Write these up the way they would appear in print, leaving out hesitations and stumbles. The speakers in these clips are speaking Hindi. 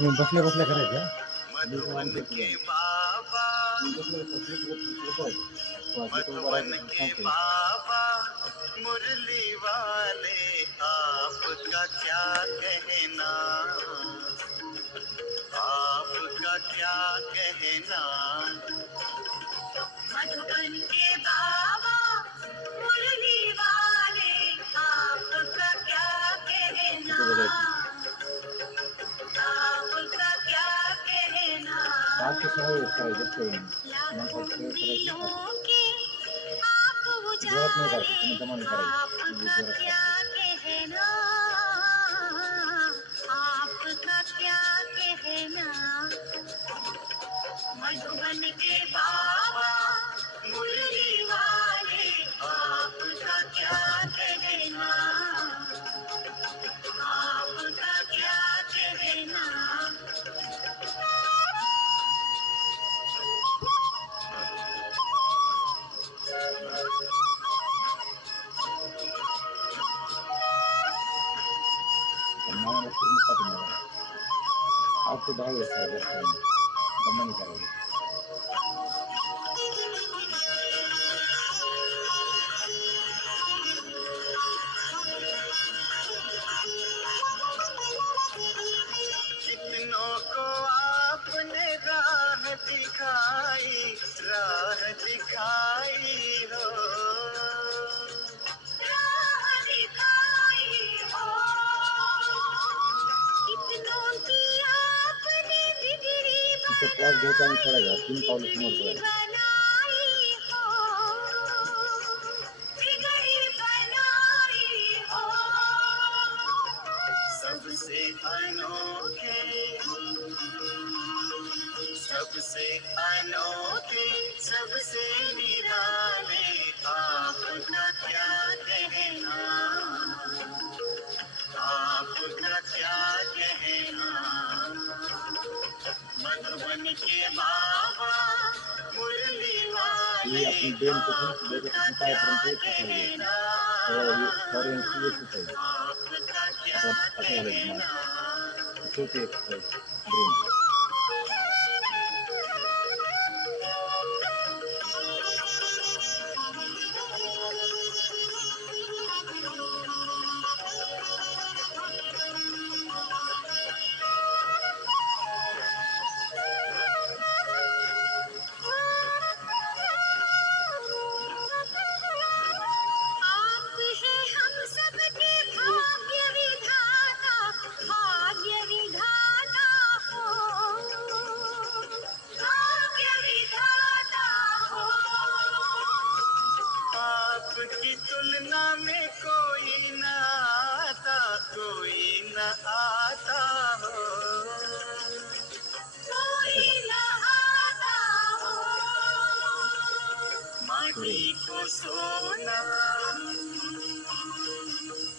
बसल्या बसल्या करायच्या मधुबन के बाबा, मधुबन के बाबा, मुरली वाले आपका क्या कहना, आपका क्या कहना। मधुबन के बाबा, मुरली वाले आपका क्या कहना, आपका क्या कहना। लाखों दिलों के आप उजाले, आपका क्या कहना, आपका क्या कहना। मधुबन के बाबा, मुरली वाले आपका क्या कहना, आपका क्या कहना। आपको भाव ऐसा है दमन करोगे कितनों को आपने राह दिखाई, राह दिखाई हो, राह दिखाई हो। कितनों की आपने बिगड़ी इससे क्लास बहुत टाइम छोड़ेगा 3 पाउल समोर पड़ेगा बनाई हो, बिगड़ी बनाई हो। सबसे अनोखे, सबसे अनोखे, सबसे निराले आपका क्या कहना, आपका क्या कहना। मधुबन के बाबा, मुरली वाले अपनी बेन को आपका क्या कहना, आपका क्या कहना। छोटी एक्सरसाइज ब्रेन आप हैं हम सबके भाग्य विधाता, भाग्य विधाता हो, भाग्य विधाता हो। आपकी तुलना में कोई न आता, कोई न आता हो, कोई न आता हो। माटी को सोना,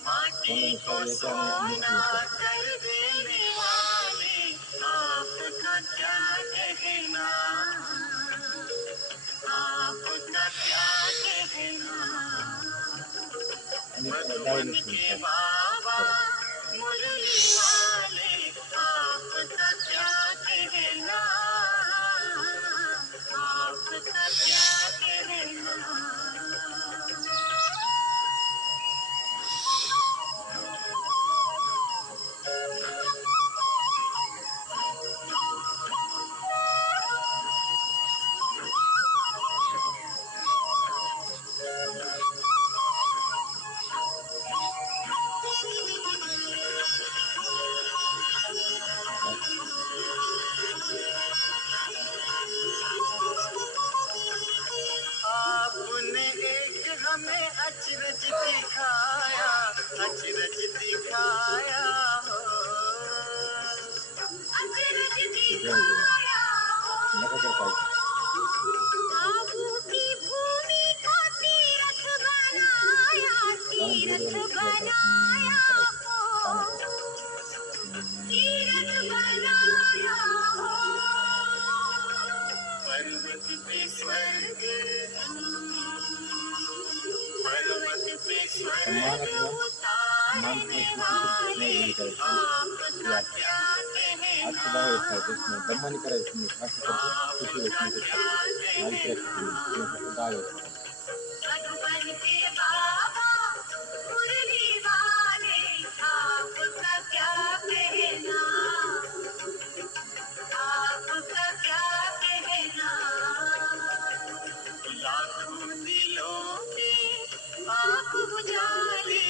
माटी को सोना कर देने वाले आपका क्या कहना, आपका क्या कहना। मधुबन के बाबा, मुरली वाले आपका क्या कहना, आपका क्या कहना। आपने एक हमें अचरज दिखाया, अचरज दिखाया हो, अचरज दिखाया हो। आबू की भूमि को तीर्थ बनाया, तीर्थ बनाया हो, तीर्थ बनाया हो। पर्वत पे स्वर्ग, पर्वत पे स्वर्ग उतारने वाले आपका क्या कहना, तो दहा वेळेस करायचं दमाने करायचं नाही असं करतो खुशी वेळेस नाही करतो माझी प्रॅक्टिस नाही फक्त 10 वेळेस करायचं. मधुबन के बाबा मुरली वाले आपका क्या कहना आपका क्या कहना लाखों दिलों के आप उजाले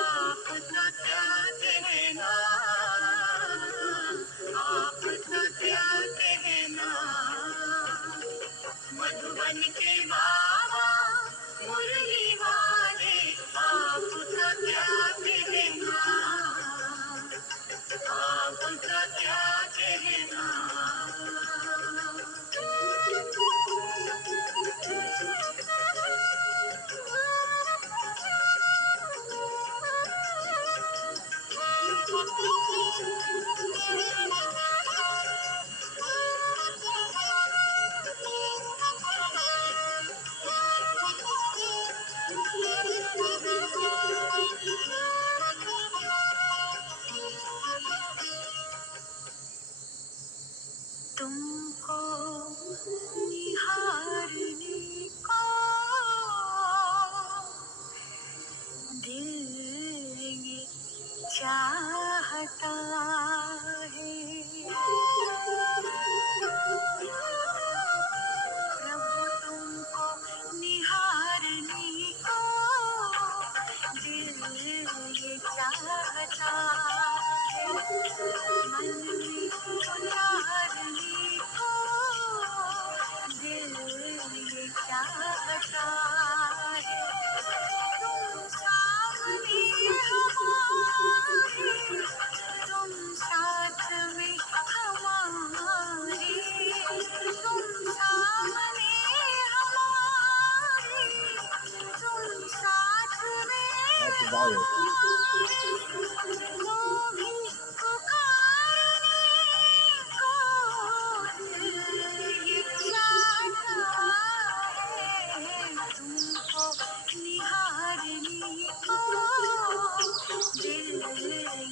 आपका क्या कहना आपका क्या कहना मधुबन के बाबा मुरली वाले आपका क्या कहना आपका क्या कहना तुमको निहारने को दिल ये चाहता है प्रभु तुमको निहारने को दिल ये चाहता है मन में उतारने को दिल ये चाहता है तुम सामने हमारे तुम साथ में हमारे तुम सामने हमारे तुम साथ में असं 10 वेळेस वो भी पुकारने को ये चाहता है तुमको निहारने को दिल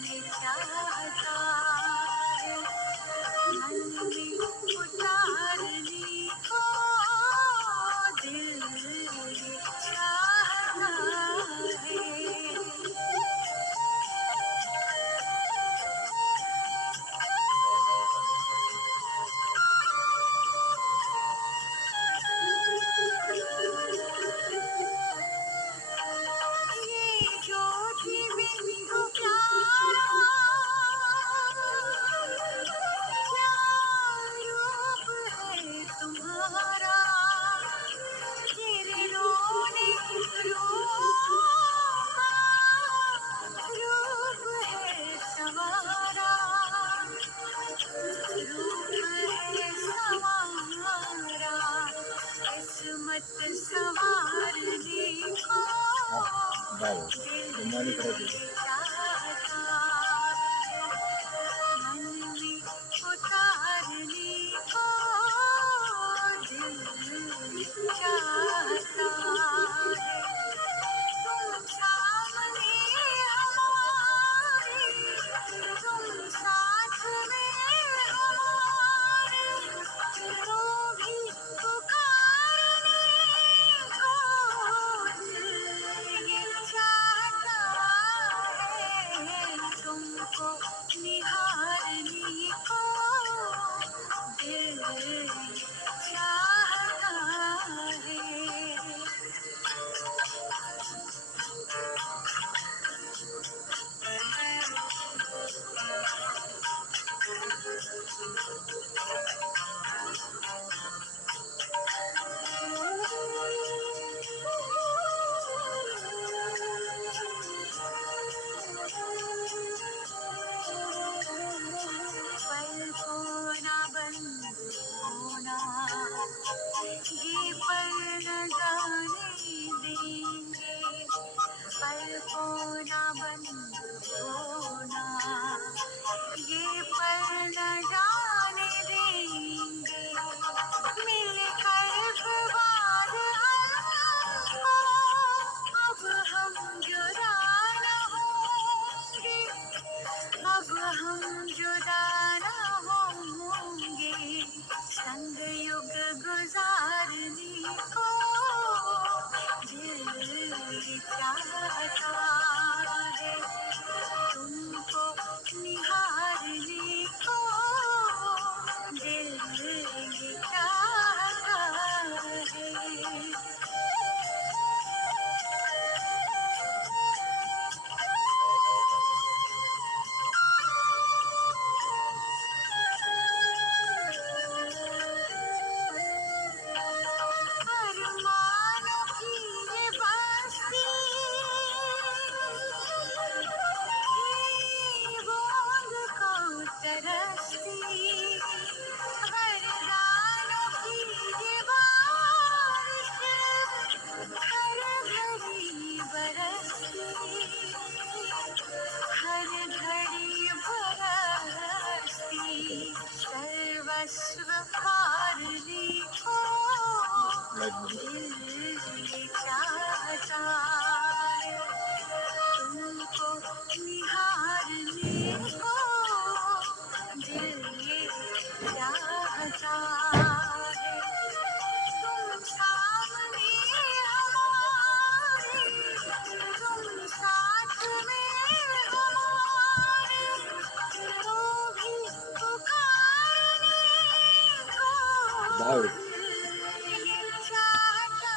ये चाहता है मन में उतारने को दिल ये चाहता है ये जो भी बिंदु प्यारा क्या रूप है तुम्हारा तेरे रोने रोका रूप है सवारा रूप है सवारा किस्मत सवारने को 10 वेळेस दमाने करायचं चाहता मन में उतारने को दिल चाहता है तुम सामने हमारे तुम साथ में हमारे तो भी पुकारने को दिल ये चाहता है तुमको निहारने को दिल ये चाहता है पल को ना बंद होना ये पल न जाने देंगे पल को ना बंद होना ये पल न जाने देंगे 10 वेळेस. ये चाहता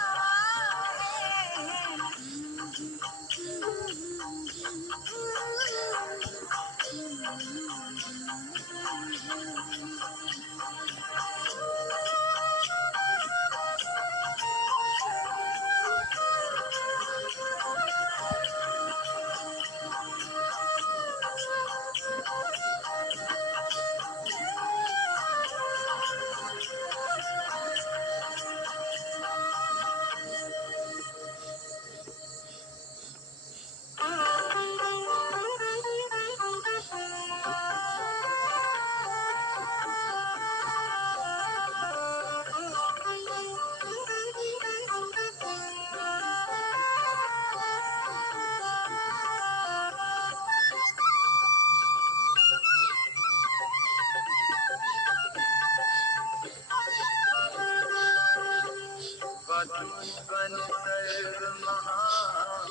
बन सर्व महान,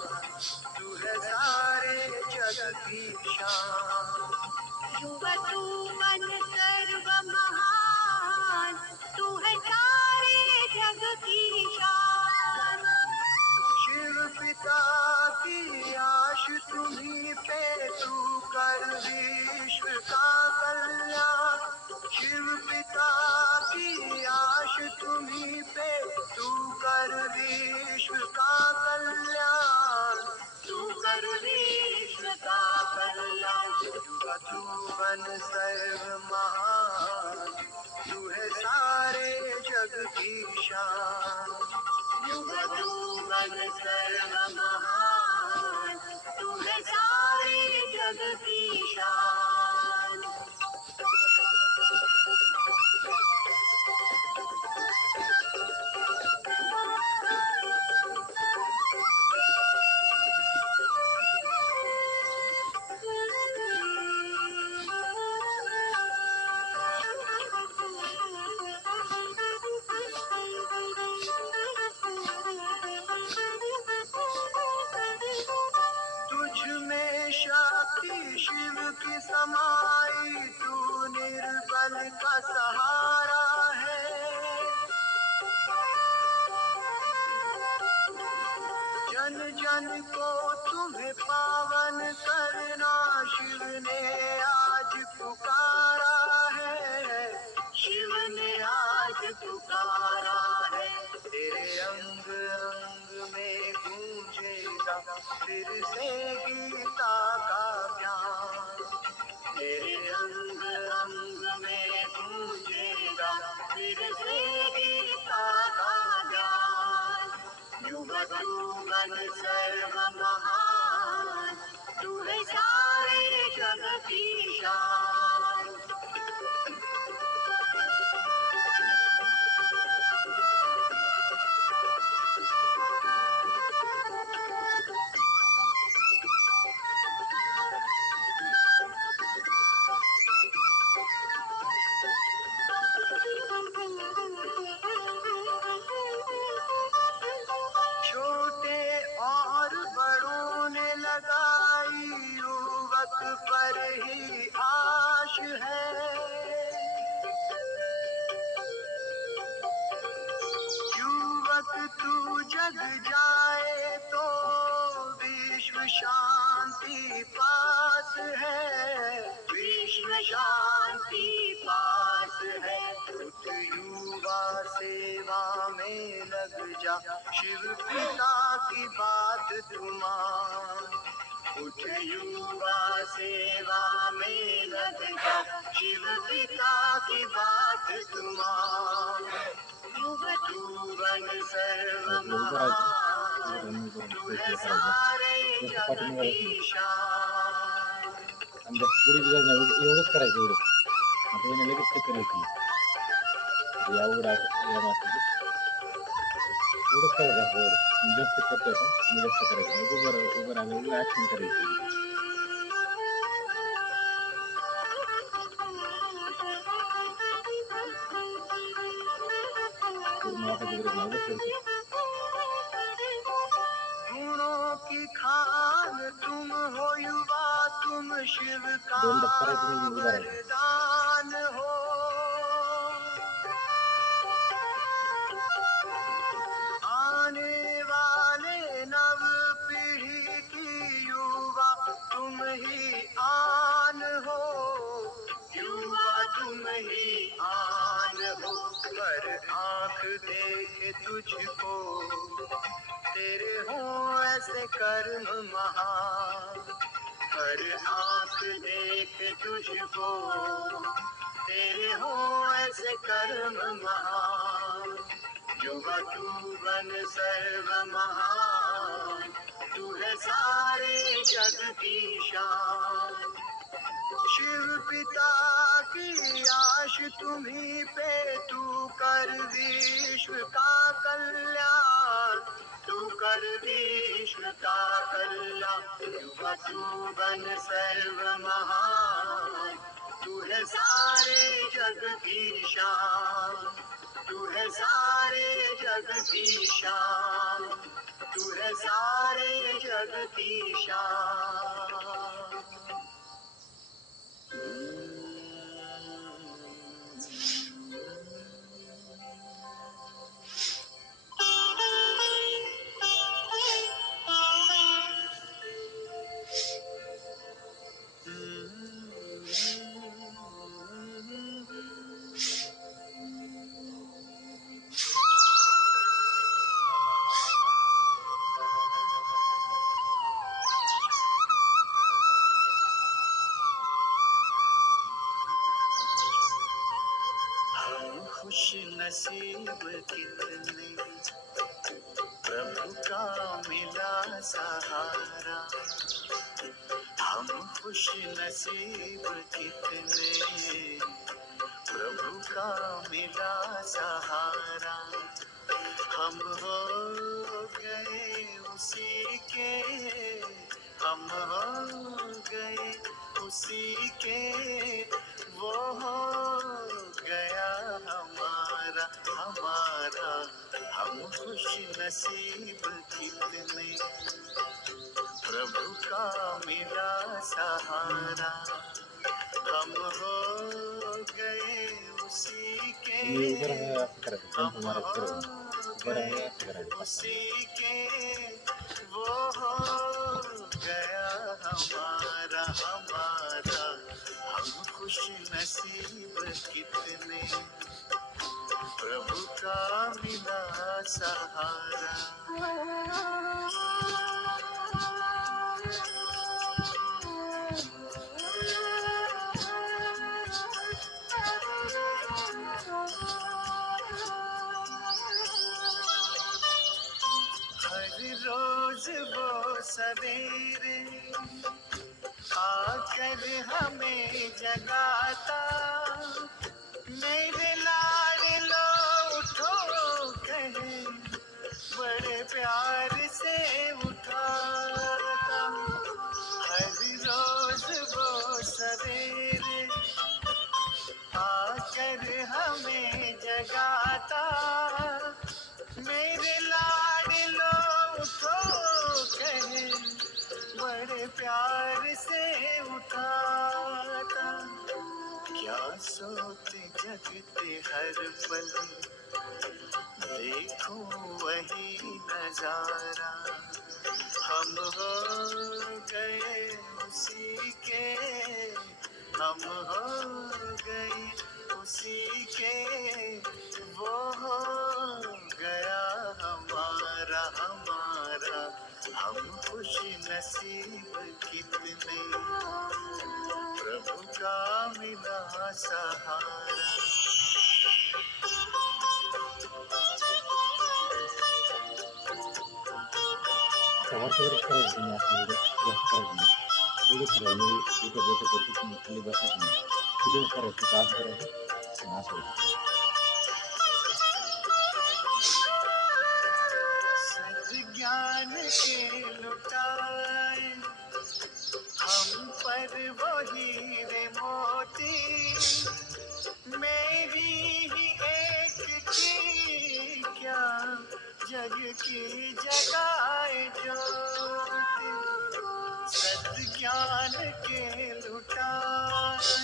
तू है सारे जग की शान। तू बन सर्व महान, तू है सारे जग की शान। शिव पिता की आश तुम्ही पे, तू कर विश्व का कल्याण। शिव पिता की आश तुम्ही पे, तू कर विश्व का कल्याण। तू कर विश्व का कल्याण। तू बन सर्व महान, तू है सारे जग की शान। तू बन सर्व महान, तू है सारे जग की शान। तुझ में शक्ति शिव की समाई, तू निर्बल का सहारा है। जन जन को तुम्हें पावन करना, शिव ने आज पुकारा है। शिव ने आज पुकारा है। तेरे अंग अंग में गूंजेगा फिर से गीता का ज्ञान। तेरे अंग अंग में गूंजेगा फिर से गीता का ज्ञान। युग तू बन सर्व महान, तू है सारे जग की शान। छोटे और बड़ों ने लगाई, युवक पर ही आश है। युवक तू जग जाए तो विश्व शांति पास है। विश्व शांति पास है। उठ युवा सेवा में लग जा, शिव पिता की बात तू मान। उठ युवा सेवा में लग जा, शिव पिता की बात तू मान। युग तू बन सर्व महान, तू है सारे जग की शान। आणि जास्त पुढे बी जायचं नाही, एवढंच करायचं एवढं. आता याने लगेच चक्कर येते. या उघडा या मागचं एवढंच करायचं असं एवढं. जास्त करतो आपण, जास्त करायचं नाही. उभं राहिलं उभं ॲक्शन करायची. गुणों की खान तुम हो युवा, तुम शिव का वरदान हो। देखे तुझको, तेरे हों ऐसे कर्म महान। हर आँख देखे तुझको, तेरे हों ऐसे कर्म महान। युवा तू बन सर्व महान, तू है सारे जग की शान। शिव पिता की आश तुम्ही पे, तू कर विश्व का कल्याण, तू कर विश्व का कल्याण। युवा तू बन सर्व महान, तू है सारे जग की शान, तू है सारे जग की शान, तू है सारे जग की शान। खुश नसीब कितने, प्रभु का मिला सहारा। हम खुश नसीब कितने, प्रभु का मिला सहारा। हम हो गए उसी के, हम हो गए उसी के, वो हो गया हमारा हमारा। हम खुश नसीब कितने, प्रभु का मिला सहारा। हम हो गए उसी के, हम हो गए उसी के, वो हो गया हमारा हमारा। हम खुश नसीब कितने, प्रभु का मिला सहारा। हर रोज वो सवेरे आकर हमें जगाता, मेरे लाडलो उठो कहे, बड़े प्यार से उठाता। हर रोज वो सवेरे आकर हमें जगाता, मेरे लाडलो उठो कहे, बड़े प्यार से उठाता। क्या सोते जगते हर पल, देखो वही नजारा। हम हो गए उसी के, हम हो गए उसी के, वो हो गया हमारा हमारा। हम खुश नसीब कितने, प्रभु का मिला सहारा। वर्षभर करायचं तुम्ही असं जास्त करायचं नाही. एवढंच करायचं मी इथं भेट करतो तुम्ही खाली बसायचं नाही. तिथेच करायचं काम करायचं आणि असं होतं. ज्ञान के लुटाए हम पर वही रे मोती, मेरी ही एक की क्या जग की जगाए ज्योति। सद्ज्ञान के लुटाए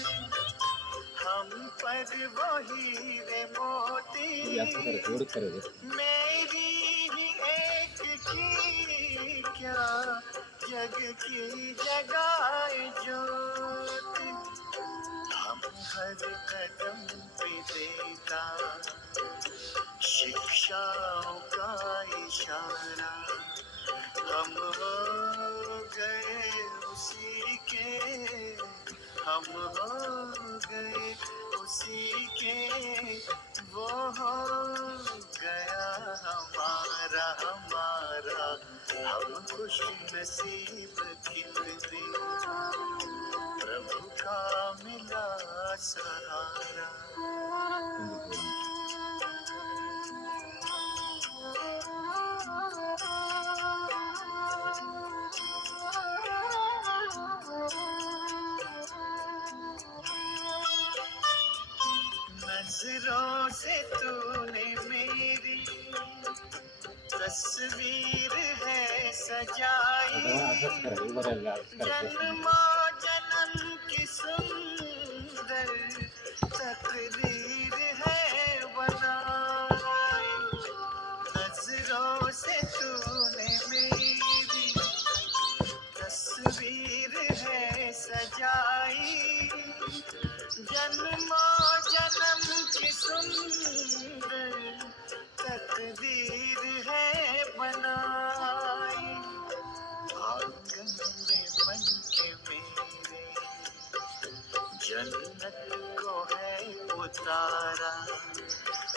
हम पर वही रे मोती, असं करायचं एवढंच करायचं. मेरी ही एक की क्या जग की जगाए ज्योति। हम हर कदम पे देता शिक्षाओं का इशारा। हम हो गए उसी के, हम हो गए उसी के, वो हो गया हमारा हमारा। हम खुश नसीब कितने, प्रभु का मिला सहारा। नजरों से तूने मेरी तस्वीर है सजाई, जन्मों जन्म की सुंदर तकदीर है बनाई। नजरों से तूने मेरी तस्वीर है सजाई, जन्मों जन्म की सुंदर तकदीर है बनाई। आंगन में मन के मेरे जन्नत को है उतारा।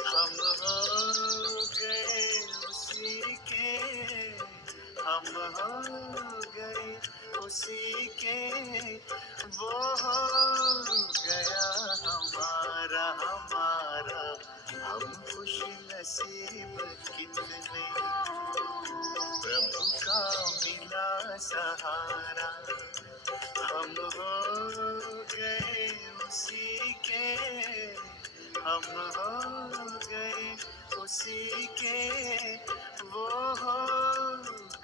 हम हो गए उसी के, हम हो गए उसी के, वो हो गया हमारा हमारा। हम खुश नसीब कितने, प्रभु का मिला सहारा। हम हो गए उसी के, हम हो गए उसी के, वो हो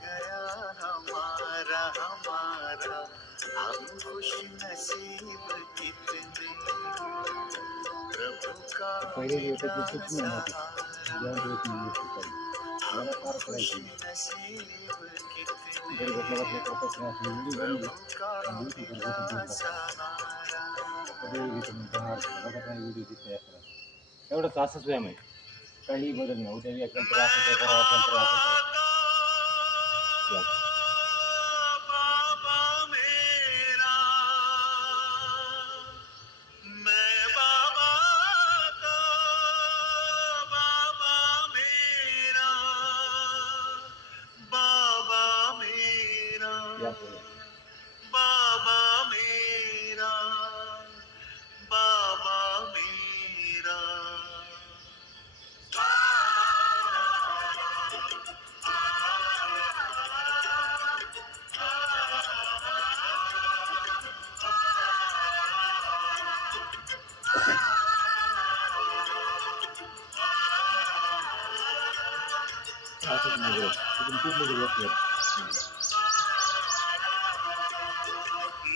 गया हमारा हमारा। हम खुश नसीब कितने, प्रभु का मिला सहारा। हम खुश नसीब कितने, प्रभु का मिला सहारा। एवढंच असंच व्यायाम आहे, काही बदल नाही. उद्या एकंतर असं करा, एकंतर असं बाबा मेरा, मैं बाबा का बाबा मेरा, बाबा मेरा, बाबा मेरा, बाबा मेरा। असंच नाही करत. तिथून कुठलं तरी असलं.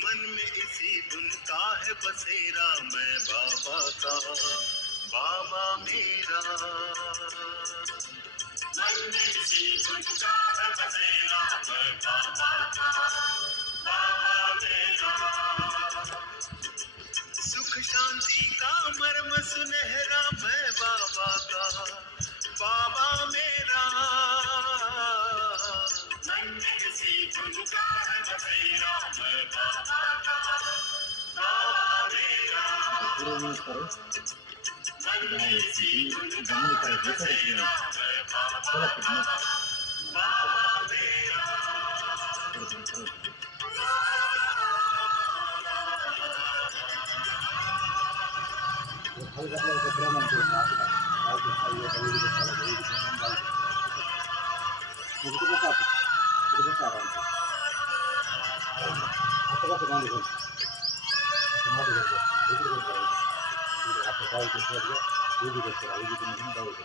मन में इसी धुन का है बसेरा, मैं बाबा का बाबा मेरा। मन में इसी धुन का है बसेरा, मैं बाबा का बाबा मेरा। सुख शांति का मर्म सुनहरा, मैं बाबा का बाबा मेरा। मन में किसी धुन का है बसेरा, मैं बाबा का बाबा मेरा। पूर्ण करो. मन में किसी धुन का है बसेरा, मैं बाबा का बाबा मेरा।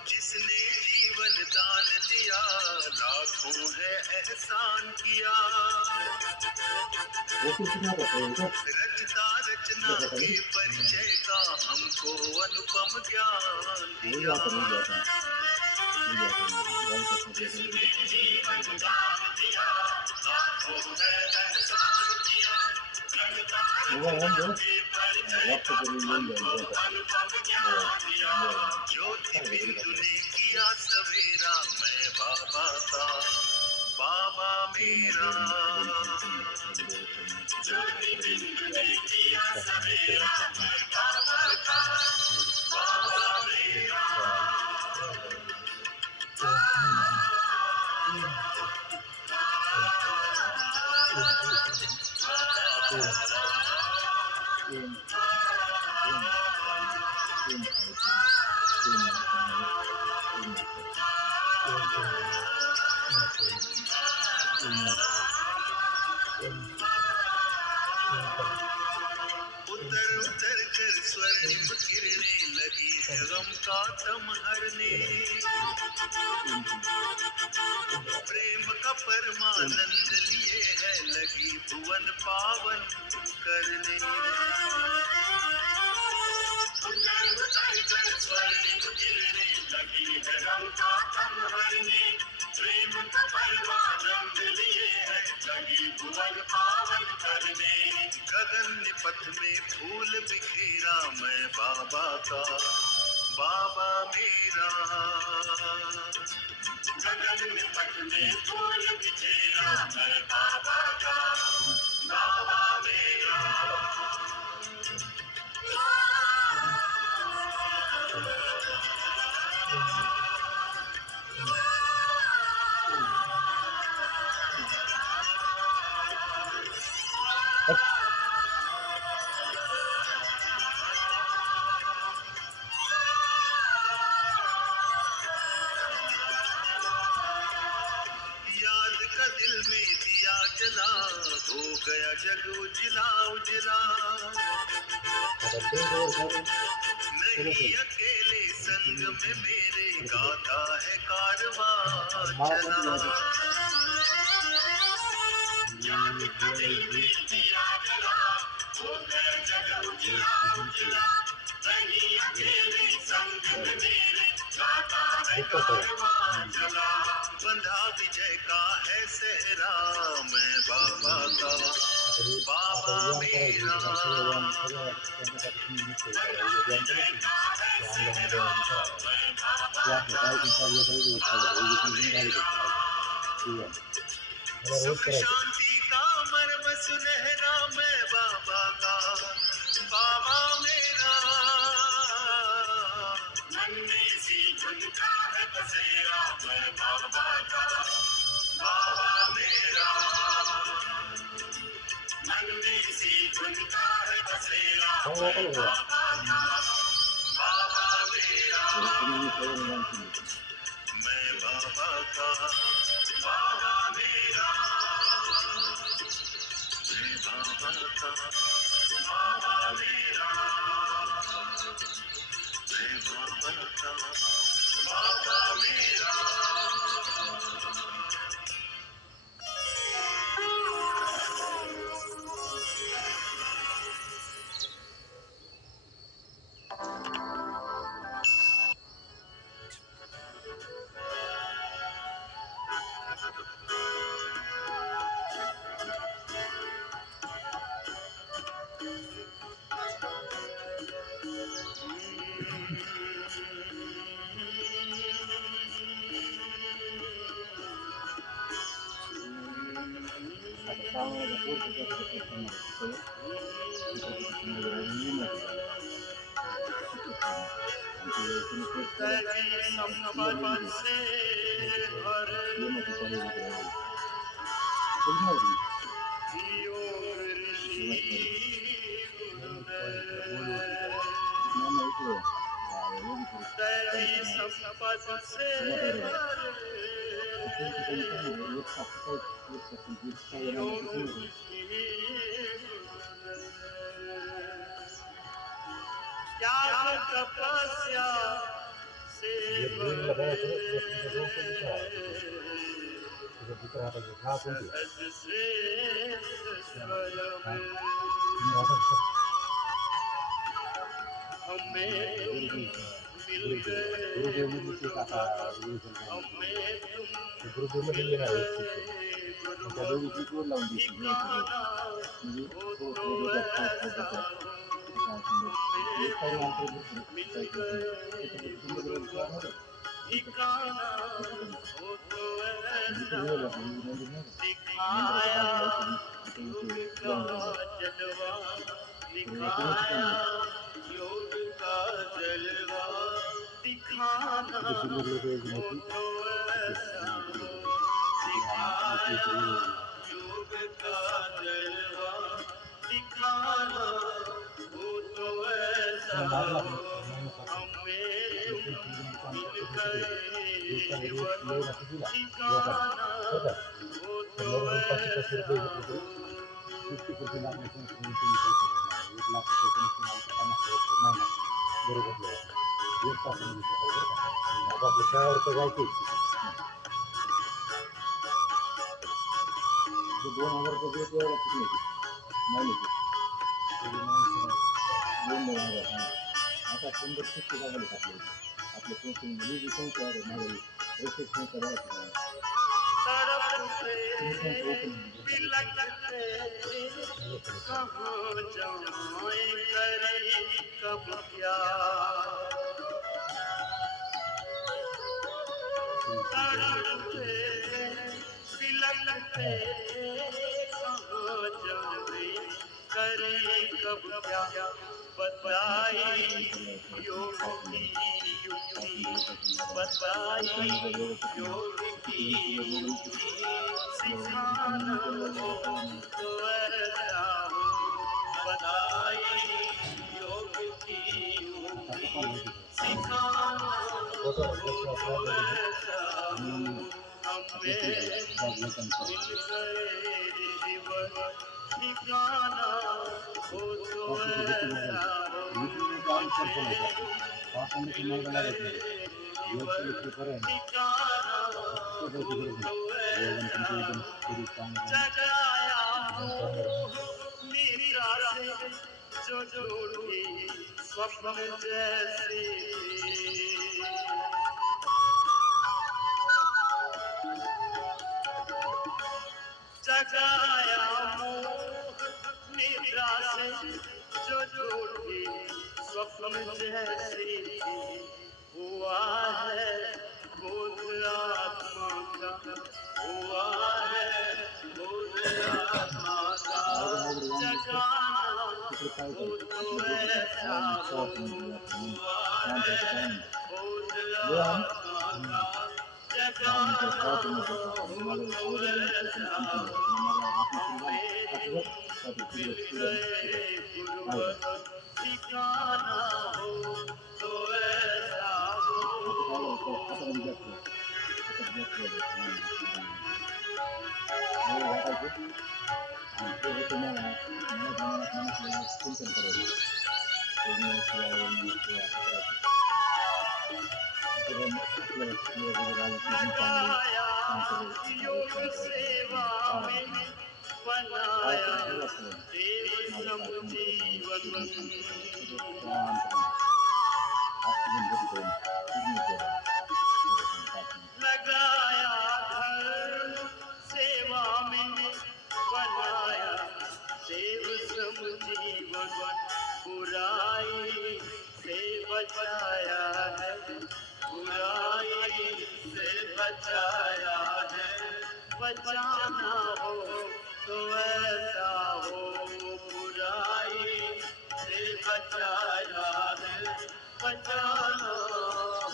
जिसने जीवन दान दिया, लाखों है एहसान किया। रचता रचना के परिचय का हमको अनुपम ज्ञान दिया। जिसने जीवन दान दिया, लाखों है एहसान किया। रचता रचना के परिचय करून येऊन जाईल ज्योति बिंदु ने किया सवेरा मैं बाबा का बाबा मेरा ज्योति बिंदु ने किया सवेरा मैं बाबा का बाबा मेरा उतर उतर कर स्वर्णिम किरणें लगी है गम का तम हरने प्रेम का परमानंद लिए है लगी भुवन पावन करने उतर उतर कर स्वर्णिम किरणें लगी है गम का तम हरने प्रेम का परमानंद लिए है लगी भुवन पावन करने गगन पथ में फूल बिखेरा मैं बाबा का बाबा मेरा गगन पथ में फूल बिखेरा मैं बाबा का बाबा मेरा याद का दिल में दिया जला हो गया जग उजला उजला नहीं अकेले संग में मेरे गाता है कारवां चला याद का दिल में दिया जला हो गया जग उजला उजला नहीं अकेले संग में मेरे गाता है कारवां चला बंधा विजय का है सहरा मैं बाबा का बाबा मेरा सुख शांति का मर्म सुनहरा मैं बाबा का बाबा मेरा मन में सी झुमका है बसेरा मैं बाबा का बाबा मेरा मन में सी झुमका है बसेरा मैं बाबा का बाबा मेरा मैं बाबा का बाबा मेरा मैं बाबा का बाबा मेरा मैं बाबा का बाबा मेरा संपत से भरे योग ऋषि तेरी संपत से भरे योग ऋषि त्याग तपस्या से भरे सहज से स्वयं हमें मिल गए हमें तुम मिल गए गुरु ठिकाना हो तो ऐसा एक टाइम आंतर ठिकाना हो तो ऐसा दिखाया योग का जलवा दिखाया योग का जलवा दिखाना हो तो ऐसा दिखाया योग का जलवा दिखाना हो तो ऐसा हमें मिल गए जीवन ठिकाना हो तो ऐसा ₹2000 महिन्याचे 2,000 आता 100 झाले आपले पोस्टिंग जी संख्या आहे माझी प्रत्येक संख्या बघा तड़पते बिलखते कहाँ जाए करे कब क्या तड़पते बिलखते कहाँ जाए करे कब क्या बताई योग की युक्ति बताई योग की युक्ति सिखाना हो तो ऐसा हो बताई योग की युक्ति सिखाना हो तो ऐसा हो हमें मिल गए जीवन ठिकाना हो तो ऐसा हो मिल गए जीवन ठिकाना हो तो ऐसा जगाया मोह निद्रा से जो जोड़ी स्वप्न जैसे जगाया मोह निद्रा से जो जोड़ी स्वप्न जैसे हुआ है बोध आत्मा का हुआ है बोध आत्मा का जगाना हो तो ऐसा हुआ है बोध आत्मा का जगाना हो तो ऐसा हमें मिल गए गुरुवर ठिकाना हो तो ऐसा लगाया योग सेवा में बनाया देव सम जीवन लगाया धर्म सेवा में बनाया देव सम जीवन बुराई से बचाया है बुराई से बचाया है बचाना हो तो ऐसा हो बुराई से बचाया है बचाना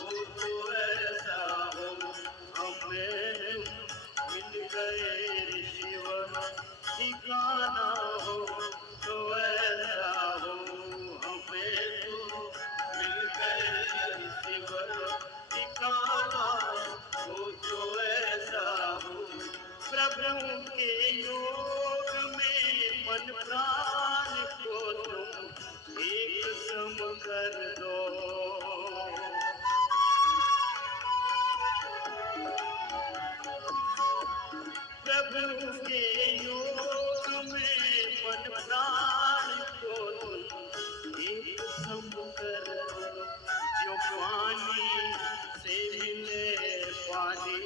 हो तो ऐसा हो हमें मिल गए ऋषिवर ठिकाना हो तो ऐसा हो हमें मिल गए ऋषिवर ठिकाना हो तो ऐसा हो प्रभु के योग में मन प्राण को तुम एक सम कर दो प्रभु के योग में मन प्राण को तुम एक सम कर दो जो पानी से मिले पानी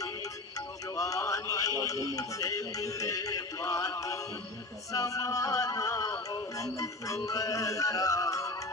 जो पानी से मिले पानी समाना हो तो ऐसा हो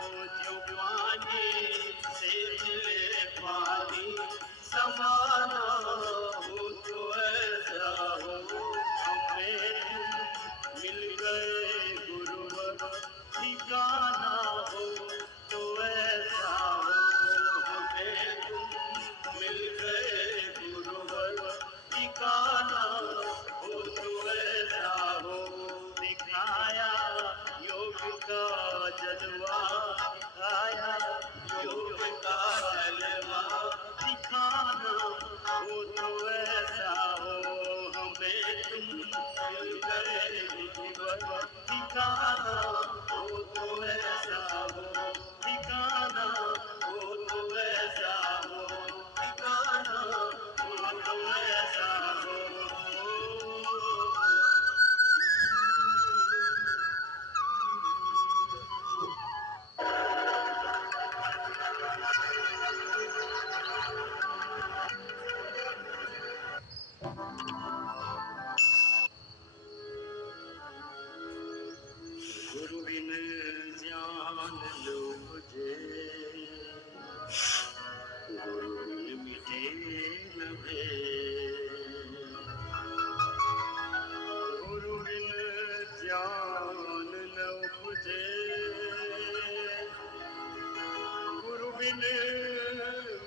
बिन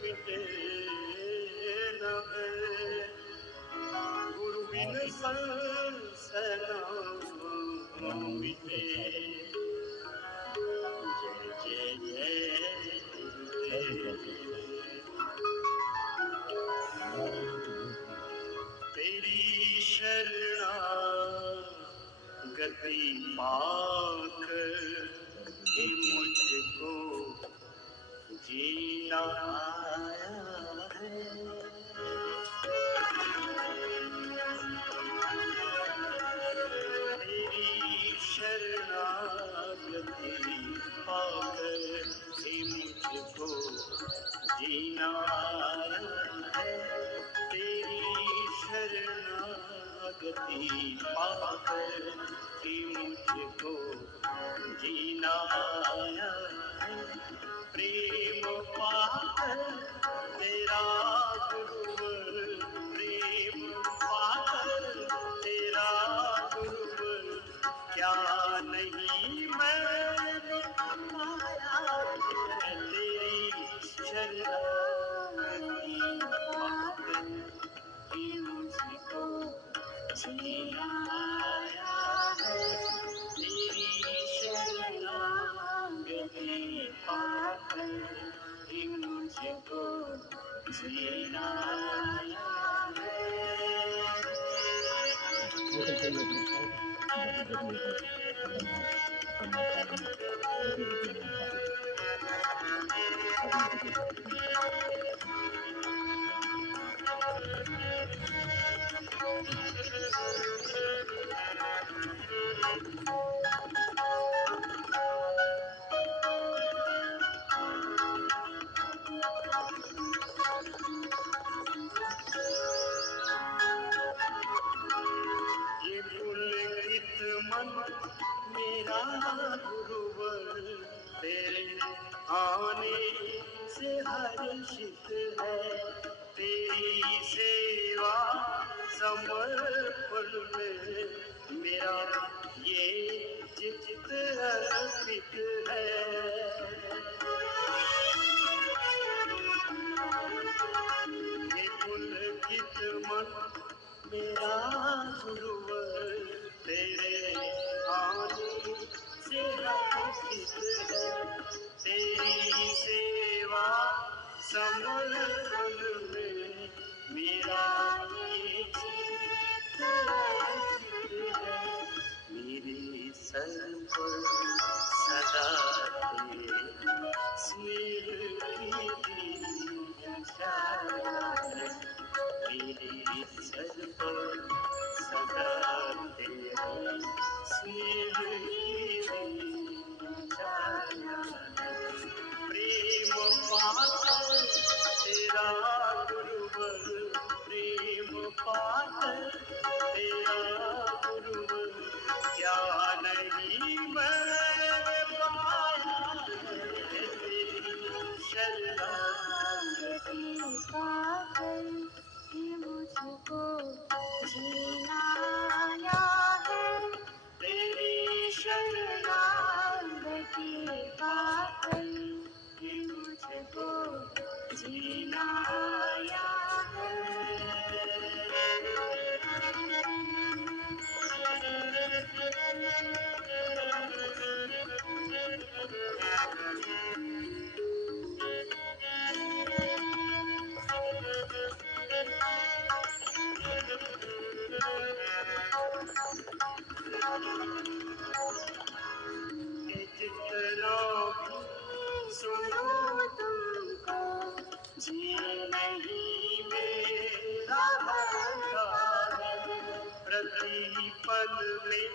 मिटे न है, गुरु बिन संसना मिटे। जय जय गुरुदेव, तेरी शरणागति पाकर हे मुझको जीना आया है। तेरी शरणागति पाकर हे मुझको जीना आया है। तेरी शरणागति पाकर कि मुझको जीना आया है। प्रेम पाकर तेरा गुरुवर, प्रेम पाकर तेरा गुरुवर, क्या नहीं मैंने पाया है। तेरी शरणागति पाकर कि मुझको जीना आया है। तेरी शरणागति पाकर कि मुझको जीना आया है। ये पुलकित मन मेरा गुरुवर, तेरे आने से हर्षित है। तेरी सेवा समर्पण में मेरा ये चित्त अर्पित है। ये पुलकित मन मेरा गुरुवर, तेरे आने से हर्षित है। तेरी सेवा समर्पण में मेरा ये चित्त अर्पित है। मेरे सर पर सदा तेरे स्नेह की छाया है। मेरे सर पर सदा तेरे स्नेह की छाया है। प्रेम पाकर तेरा गुरुवर, प्रेम पाकर तेरा गुरुवर, क्या नहीं मैंने पाया है। तेरी शरणागति पाकर कि मुझको जीना आया है। तेरी शरणागति पाकर कि मुझको जीना आया है। जितना भी सुनो तुमको जी नहीं मेरा भरता है। प्रति पल में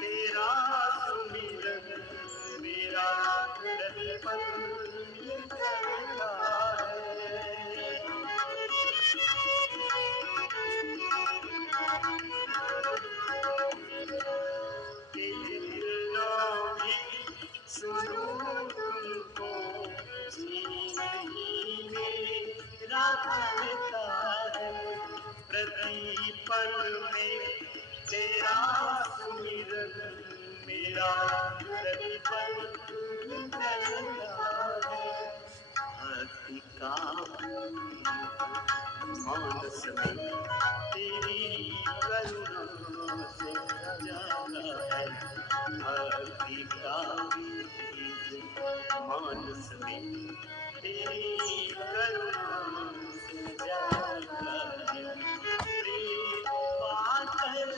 तेरा सुमिरन मेरा प्रति पल करता है। सुनो तुमको जी नहीं मेरा भरता है। प्रति पल में तेरा सुमिरन मेरा प्रति पल करता है। मानस में तेरी करुणा से सजाया है भक्ति का बीज मानस में तेरी करुणा से सजाया है प्रेम पाकर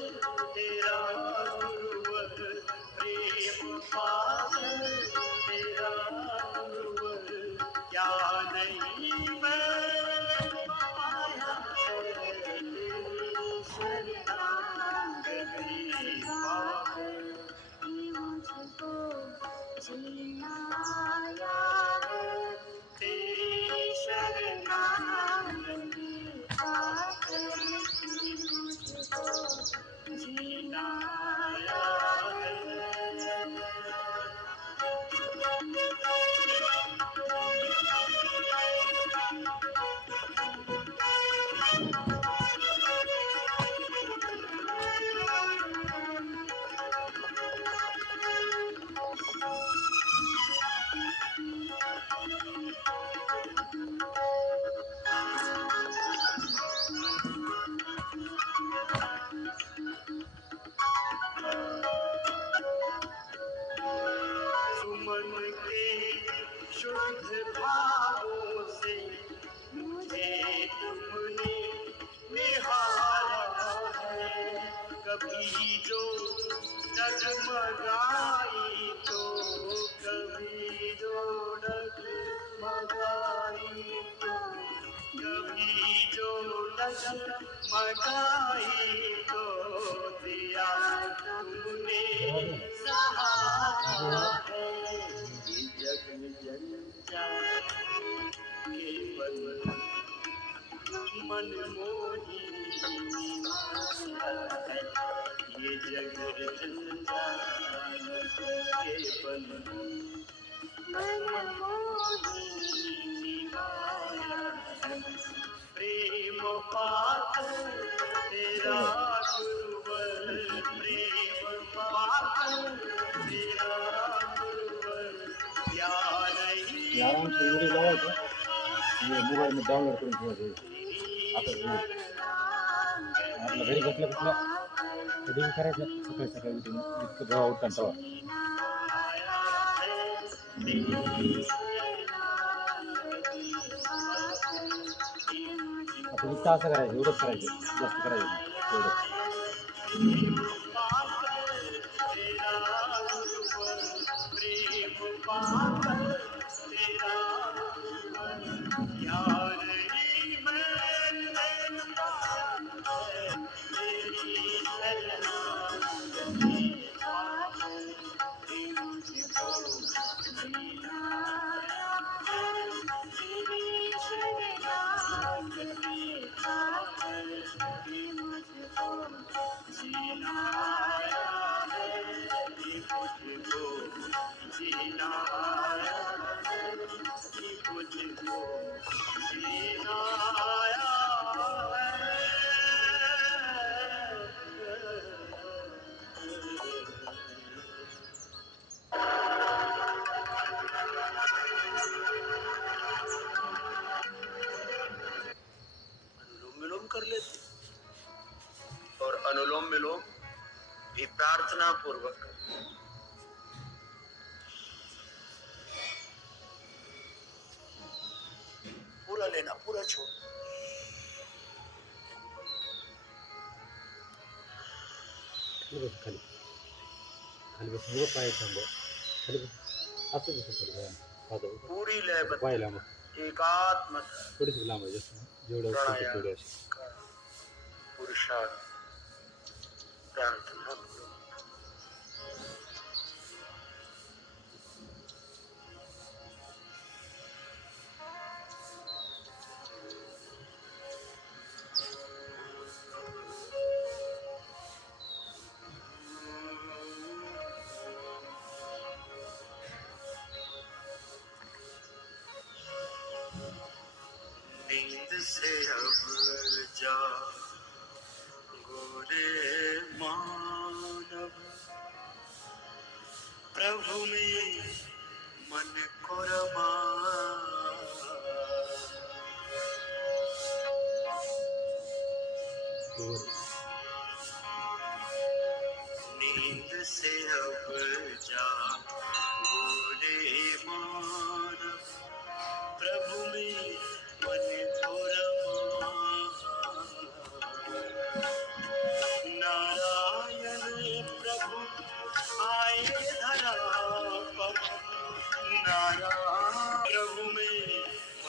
तेरा गुरुवर प्रेम पाकर तेरा गुरुवर क्या नहीं मैं पाया है तेरी शरणागति पाकर मुझको जीना आया है तेरी शरणागति पाकर मुझको जीना आया सुमन के शुद्ध भावों से मुझे तुमने निहारा है कभी जो डगमगाई तो कभी जो डगमगाई तो कभी जो डगमगाई तो दिया तुमने सहारा है ये जग जंजाल केवल मनमोही माया है ये जग जंजाल केवल मनमोही माया है प्रेम पाकर तेरा गुरुवर प्रेम पाकर तेरा गुरुवर क्या नहीं आराम से एवढे लावायचं हे मोबाईल मध्ये डाउनलोड करून ठेवायचं आता आपल्या घरी बसल्या बसल्या कधी करायचं सकाळी सकाळी उठून इतकं जेव्हा उठताना तेव्हा आपण इतकं असं करायचं एवढंच करायचं जास्त करायचं नाही एवढं कर लेते और अनुलोम विलोम भी प्रार्थना पूर्वक पूरा लेना पूरा छोड़ खाली खाली बस पाय थांबव खाली बस असं बस पूरी लय पायला मग एकात्म थोडीशी लांब आहे जास्त जेवढं तेवढी अशी पुरुषार्थ प्रार्थना नींद से अब जा गोरे मानव प्रभु में मन को रमा नींद से अब जा बोले मान प्रभु में मन को रमा नारायण प्रभु आए धरा पर नारायण प्रभु में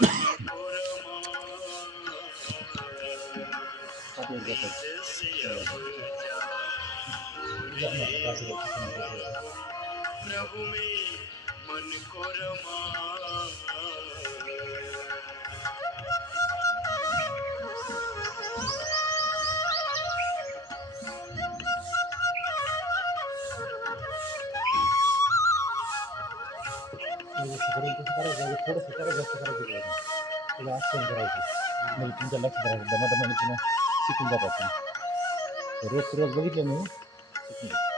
मन को रमा नींद से अब जा प्रभु में मन को रमा थोडंसं करा जास्त करायचं त्याला आठवण करायची म्हणजे तुमच्या लक्षात राहायचं दमादमाने पुन्हा शिकून जातात रोज रोज बघितलं मी शिकून जातो.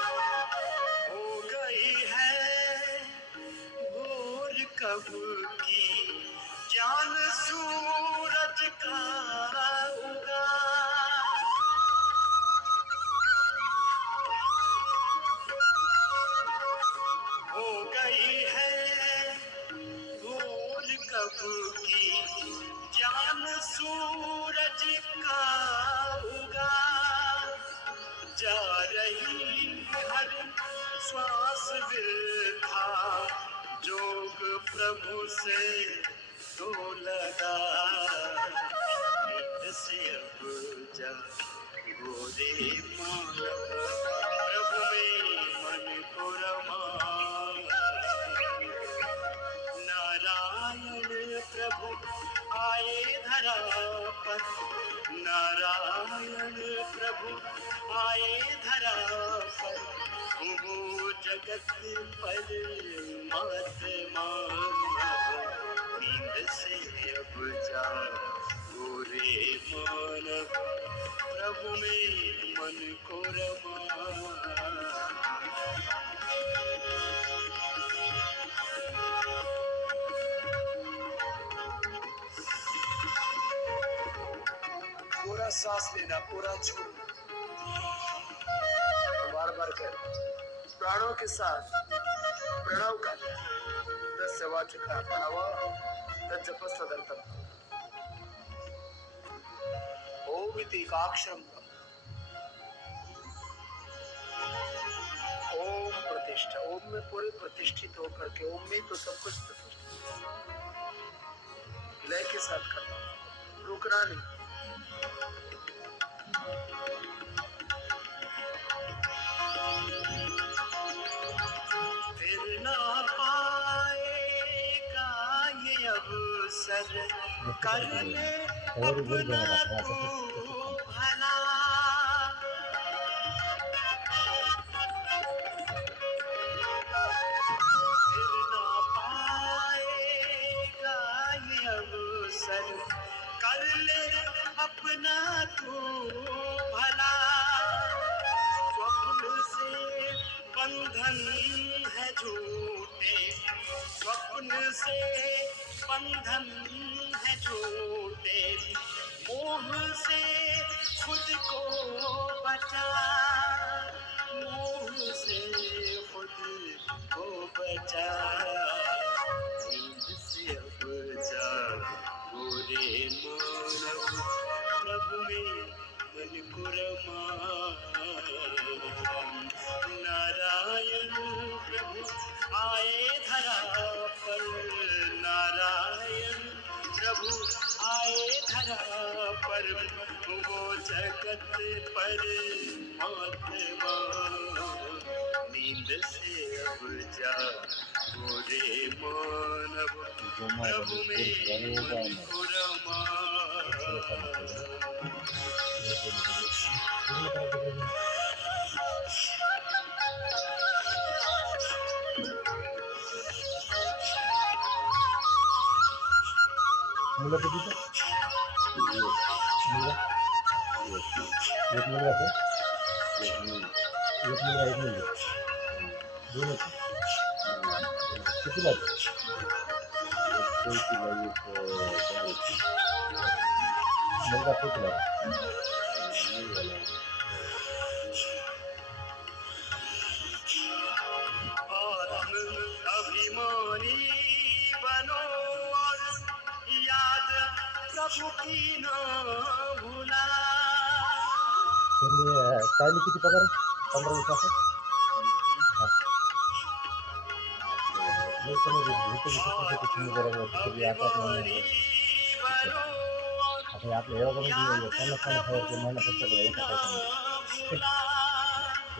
हो गई है भोर कब की जान सूरज का उगा हो गई है भोर कब की जान सूरज का उगा जा रही हर श्वास वृथा जोग प्रभु से तो लगा नींद से अब जा गोरे मानव प्रभु में मन को रमा नारायण प्रभु आए धरा पर नारायण प्रभु आए धरा पर वो जगत पर महात्मा नींद से अब जा गोरे मानव प्रभु में मन को रमा पूरा सांस लेना पूरा छोड़ना बार बार कर प्राणों के साथ प्रणव का तस्य वाचका प्रणव तज्जपस्तदर्थम ओम इति एकाक्षरम ओम प्रतिष्ठा ओम में पूरे प्रतिष्ठित होकर के ओम में तो सब कुछ प्रतिष्ठित लय के साथ करना रुकना नहीं फिर ना पाएगा ये अवसर कर ले अपना तू भला फिर ना पाएगा ये अवसर कर ले अपना तू भला स्वप्न से बंधन है झूठे स्वप्न से बंधन है झूठे मोह से खुद को बचा मोह से खुद को बचा नींद से अब जा गोरे मानव प्रभु में मन को रमा नारायण प्रभु आए धरा पर नारायण प्रभु आए धरा पर वो जगत पर महात्मा नींद से अब जा गोरे मानव प्रभु में मन को रमा मुलं किती तर? मुलगा एक मुलगा आहे एक मुलगा एक मुलगी दोनच किती लागते मुलगा किती लागते आत्म अभिमानी बनो और याद प्रभु की न भूला त्यांनी काढली किती पगार 15-20 असं आता आपल्या एवढं पन्नास 50,000 महिना फक्त एका पैशामध्ये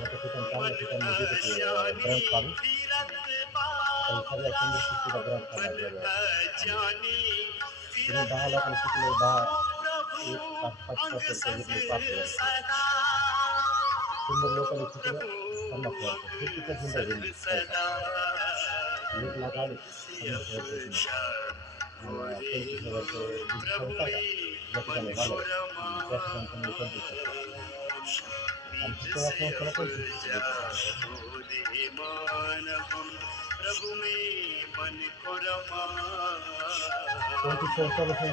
एका ठिकाणी चांगल्या ठिकाणी ग्रंथ काढून सगळ्या 100 ग्रंथ काढायला तुम्ही 10 लाखाला शिकले 5 घेतले 5,000 100 लोकांनी शिकलं 50,000 किती सुंदर गेली 1 लाख आले 50,000 ज्या ठिकाणी झालं त्या ठिकाणी तुम्ही करू शकता आणि तिथे आपल्याला पैसे कोणती संस्था बसून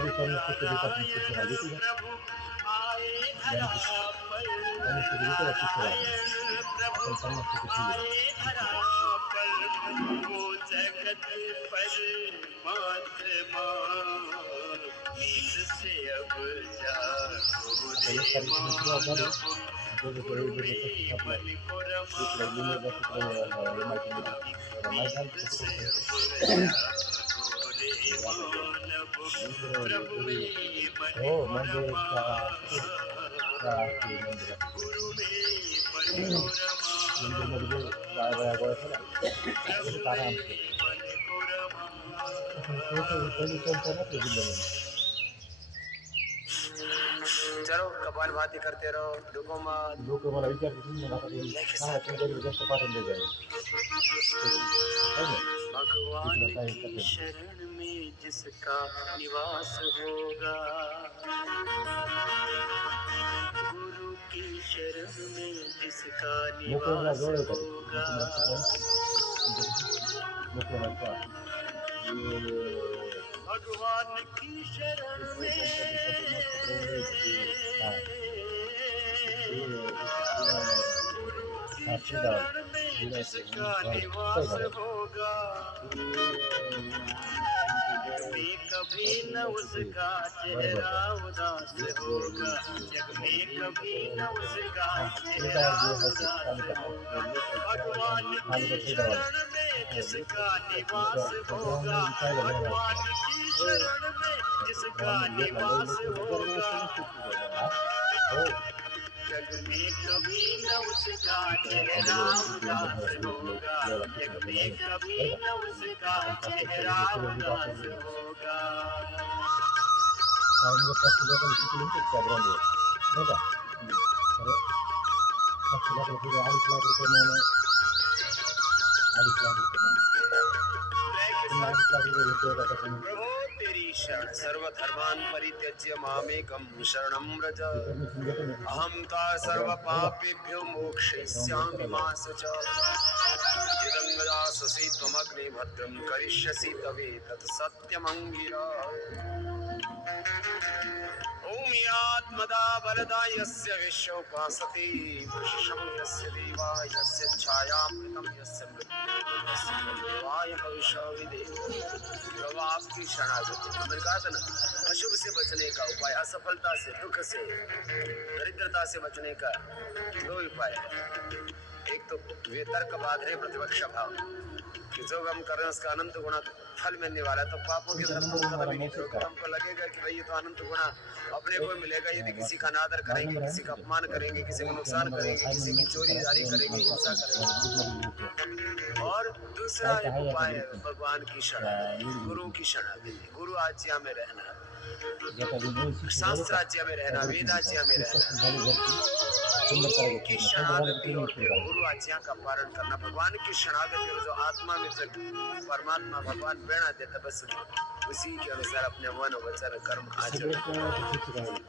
हो म्हणजे मंदिरमध्ये बाया गोळा आराम चलो कपाल भाती करते रहो डुको मत लोक मला विचारते जास्त पाठवून दे भगवान की शरण में जिसका निवास होगा गुरु की शरण में जिसका निवास होगा भगवान की शरण में शरण में जिसका निवास होगा में कभी न उसका चेहरा उदास होगा जग में कभी न उसका चेहरा उदास होगा भगवान की शरण में जिसका निवास होगा भगवान की शरण में जिसका निवास होगा जग में कभी न उसका चेहरा उदास होगा जग में कभी न उसका चेहरा उदास होगा प्रभो तेरी शरण सर्वधर्मान् परित्यज्य मामेकं शरणं व्रज अहं ता सर्वपापेभ्यो मोक्षयिष्यामि मा शुचः इदं दास्यसि त्वमग्ने भद्रं करिष्यसि तवेतत् सत्यमङ्गिरा ॐ यात्मदा वरदा यस्य विश्वोपासते वृषं यस्य देवा यस्य छायामृतं यस्य मृत्युवाय भविष्यविदे प्रभु आपकी शरणागति मैंने कहा था ना अशुभ से बचने का उपाय असफलता से दुख से दरिद्रता से बचने का दो उपाय है एक तो वितर्क बाधरे प्रतिपक्ष भाव कि जो हम कर रहे हैं उसका अनंत गुणा फल मिलने वाला है तो पापों की तरफ हम कदम ही नहीं बढ़ोगे हमको लगेगा कि भाई ये तो अनंत गुणा अपने को मिलेगा यदि किसी का अनादर करेंगे किसी का अपमान करेंगे किसी को नुकसान करेंगे किसी की चोरी जारी करेंगे हिंसा करेंगे और दूसरा एक उपाय है भगवान की शरण गुरु की शरणागति गुरु आज्ञा में रहना शास्त्र आज्ञा में रहना वेद आज्ञा में रहना की शरणागति और गुरु आज्ञा का पालन करना भगवान की शरणागति और जो आत्मा में फिर परमात्मा भगवान प्रेरणा देता बस उसी के अनुसार अपने मन वचन कर्म आचरण। सगळ्यात फिक्स राहिलं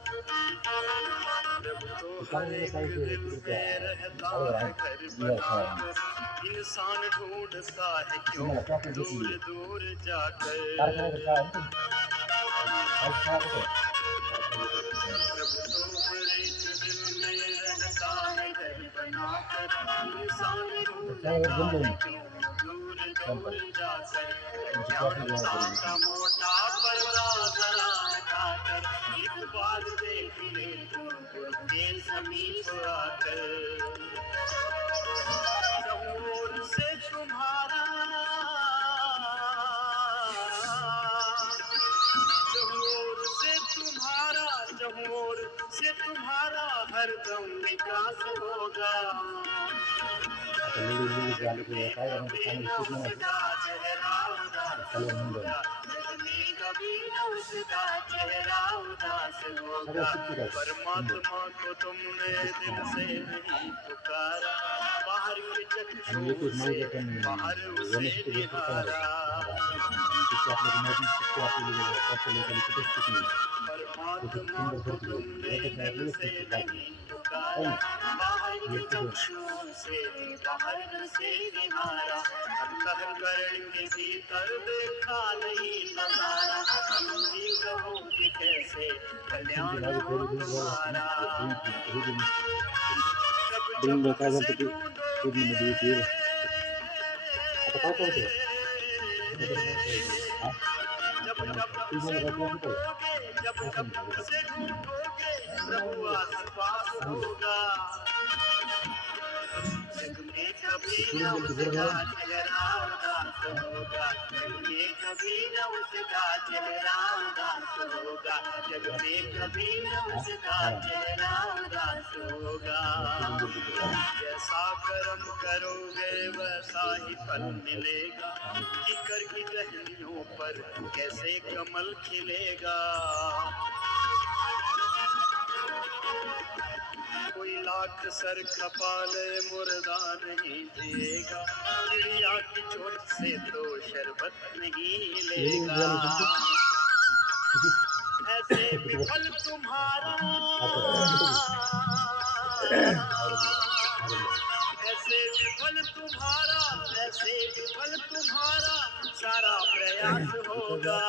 प्रभु तो ते हर चांगलं एक काय ते दिल तिकडे में रहता शाळेवर है आहे घर निवास शाळा बनाकर, इंसान ढूंढता है क्यों तुम्हाला चॉकलेट दूर देतील दूर जाकर। कारखान्याची शाळा आहे ना ती शाळा कुठे आहे प्रभु तो हर एक दिल में रहता है घर बनाकर, इंसान त्या शाळेवर ढूंढता जमलं है नाही क्यों दूर दूर कॅम्पस जाकर। तुमची चॉकलेट ज्ञानता व्यवहार करून का मोटा पर्दा जरा हटाकर, एक बार देख ले तू के समीप आकर। चहुओर से तुम्हारा, चहुओर से तुम्हारा, चहुओर से तुम्हारा हरदम विकास होगा। आता लेडीज आले की काय करायचं चांगलं शिकलं नाही उसका चेहरा उदास कलर होऊन जाईल होगा, कभी कभी न उसका चेहरा उदास सगळं होगा। शिकते काय सुंदर परमात्मा को तुमने दिल से नहीं पुकारा, बाहर के आणि एक चक्षुओं एक से माहिती पण बाहर उसे वनस्पती भरपूर तयार निहारा। होते तिथे आपल्याला माहिती शिकतो आपल्याला आपल्या लोकांनी कुठे शिकली कुठे परमात्मा सुंदर को भरपूर तुमने एका शाळेत दिल व्यवस्थित से शिकतात नहीं हो पुकारा, ना बाहर के व्यक्ती दोन चक्षुओं से बाहर से निहारा। अंतःकरण के भीतर देखा नहीं नजारा, तुम ही कहो कि कैसे तुमची कल्याण माझी हो पहिली ड्रिंक झाली असते ना तुम्हारा। ड्रिंक जब ड्रिंक जब काय से झालं ते ढूंढोगे, किडनीमध्ये येते आता काय करतो हा जब आता मग जब से किडनीला काय त्रास होतो ढूंढोगे, जब असं जब नाही से ढूंढोगे, प्रभु आस पास होगा। जग में कभी न सोडून गेली उसका बरोबर चेहरा उदास होगा, जग में कभी न उसका चेहरा उदास होगा, जग में कभी न हा उसका हा चेहरा उदास होगा। सोडून गेली बरोबर जैसा कर्म करोगे वैसा ही फल हा मिलेगा, किकर की टहनियों पर कैसे कमल खिलेगा। कोई लाख सर खपा ले मुर्दा नहीं जिएगा, चिड़िया की चोट से तो शरबत नहीं लेली लेगा। झाली तुमची किती ऐसे किती वर्ष विफल तुम्हारा, आता आवडलं ऐसे विफल तुम्हारा, ऐसे विफल तुम्हारा सारा प्रयास तिथं होगा।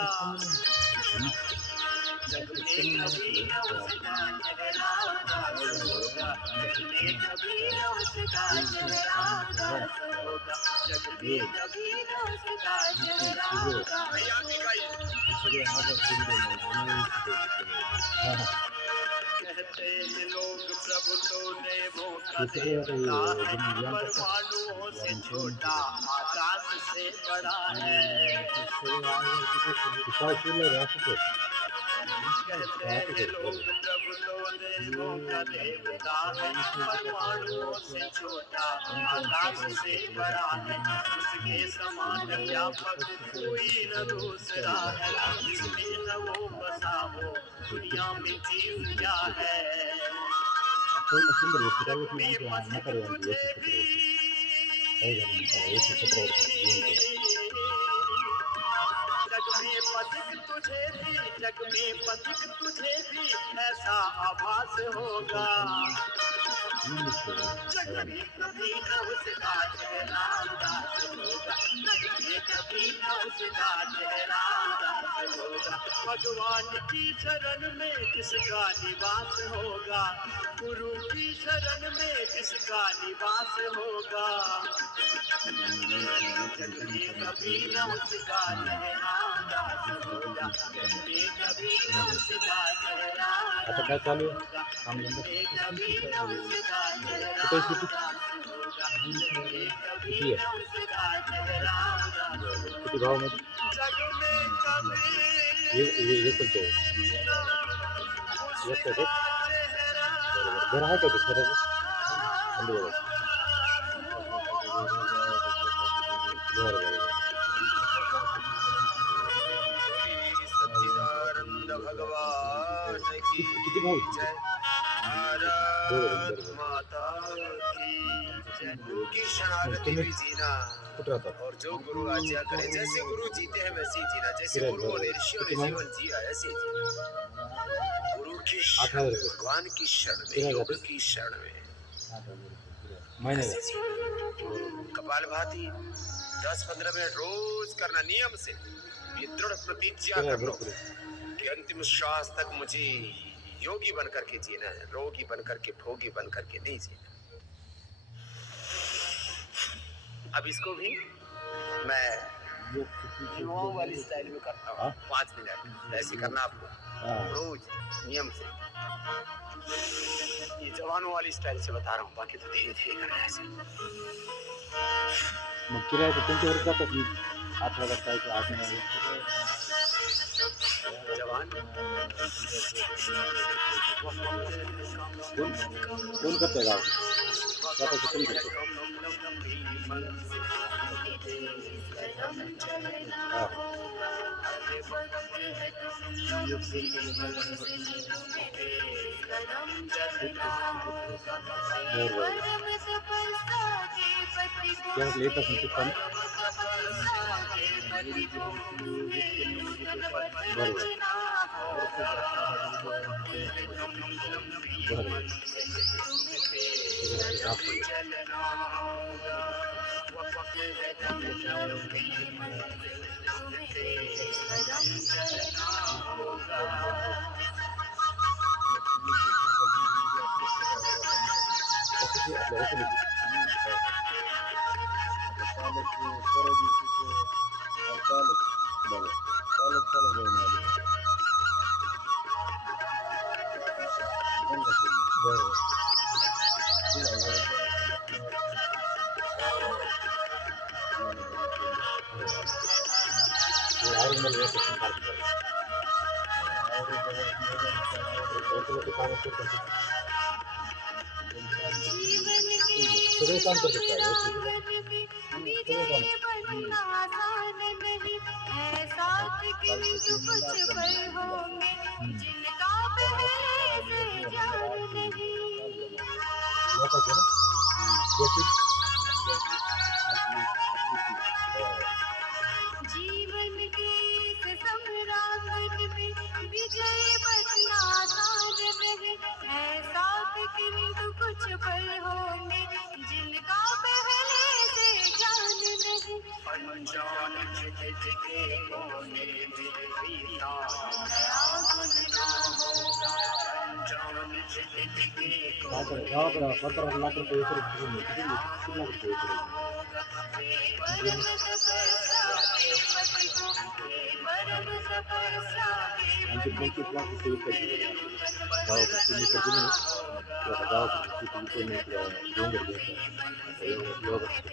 जास्त कमी नाही जग जास्त में कमी नाही कभी न केलं उसका चेहरा उदास काय झालं होगा, चांगलं जग में शिक्षण कभी न उसका ड्रिंक चेहरा चांगलं सगळं उदास होगा, जग हे में कभी न उसका बीपी चेहरा शुगर उदास होगा। हे सगळे आजार सोडून द्यायला अनवस्थित आहे सगळे हा हा कहते हैं लोग प्रभु तो देवों का हे सगळे आता देवता हे है, ज्यांनी व्यायाम करतात परमाणुओं से व्यायाम करून छोटा आकाश से बड़ा है। ते सगळे आजार तिथे ते शाळा सोडल्यावर असंच आहे कहते असंच हैं आहे लोग बरोबर प्रभु तो देवों का देवता है, वीस परमाणुओं से छोटा आकाश से बड़ा है, उसके समान व्यापक कोई न दूसरा है, जिसमें न वो बसा हो दुनिया में चीज क्या है। पहिलं सुंदर गोष्ट काय जग होती में आमच्या पथिक म्हातारी आमची तुझे 117 भी, वर्षाची काय झालं म्हातारा 117 वर्षाची जीवन केलं जग में पथिक तुझे भी, जग में पथिक तुझे भी ऐसा आभास होगा। इंग्लिश केलं जग भयानक में कभी न उसका चेहरा उदास होगा, जग में कभी न उसका चेहरा उदास होगा। भगवान की शरण में किसका निवास होगा, गुरु की शरण में किसका निवास होगा। जग में कभी न उसका चेहरा उदास होगा, जग में कभी न उसका चेहरा आता काय उदास चालू आहे होगा, कामधंदा जग में कभी शेती न चालू आहे उसका चेहरा कुठे शेती उदास होगा, जग में कभी किती न आहे उसका चेहरा उदास बरं बरं किती होगा। भावामध्ये जग में कभी एकुलते न एकटं उसका काय चेहरा बरं बरं घर आहे का ते स्वतःचं खंडोबाचं बरं बरं बरं सच्चिदानंद भगवान की किती भाऊ आहेत तुमचे जय, दोघं जण भारत बरं बरं माता की जय। उनकी मग शरणागति तुम्ही भी जीना कुठे राहतात और जो गुरु आज्ञा करे, जैसे गुरु जीते हैं वैसे ही जीना, जैसे किराए गुरुओं ने पर ऋषियों ने किती महिने जीवन जिया ऐसे ही जीना। गुरु की 8,000 शरण में, रुपये भगवान की शरण में, किराया योग जाते की शरण में 8,000 रुपये किराया महिन्याला ऐसे जीना। कपालभाति 10-15 मिनट रोज करना नियम से। ये दृढ़ प्रतिज्ञा किराया कर लो भरपूर आहे. कि अंतिम श्वास तक मुझे योगी बन करके जीना है, रोगी बन करके भोगी बन करके नहीं जीना। अब इसको भी मैं योग किती युवाओं वाली स्टाइल में करता हूँ। हाँ? 5 मिनट ऐसे करना आपको हां रोज नियम से। ये जवानों वाली स्टाइल से बता रहा हूँ, बाकी तो धीरे धीरे करना है ऐसे। मग किराया तर तुमच्यावरच जातात की 8,000 काय की 8,000 जवान कोण कोण करतंय गावात स्वतःचं कोण करतं हां बरं बरं त्याला येत असेल ते पण बरोबर बरोबर आपल्या होतं सगळे काम करतात काय सगळं काम लोकांचं ना कोशिश जीवन के इस संग्राम में विजय बनना आसान नहीं, ऐसा कि किंतु कुछ पल होंगे जिनका पहले से ज्ञान नहीं। अनजान जिसके होने में नया गुण ना होगा, अनजान जिसके काय करा गावाकडं 15 लाख रुपये एकर किती किती लाख रुपये एकर आणि ते 25 लाख रुपये एकर दिले गावाकडे 3 एकर जमीन आहे आता गावाकडे शेती विकून इकडं डोंगर घ्यायचं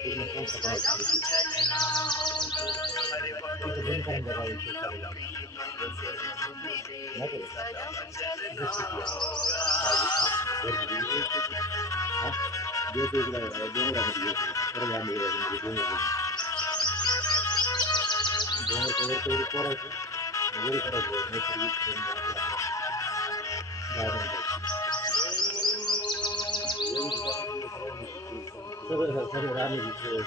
पूर्ण संस्था बनवायची तिथं बंद करायला गावी शेतकऱ्याला नाही केलं वेगवेगळ्या डोंगरामध्ये परत आम्ही डोंगर करायचं वगैरे करायचं नैसर्गिक सगळं सगळं राणी सगळं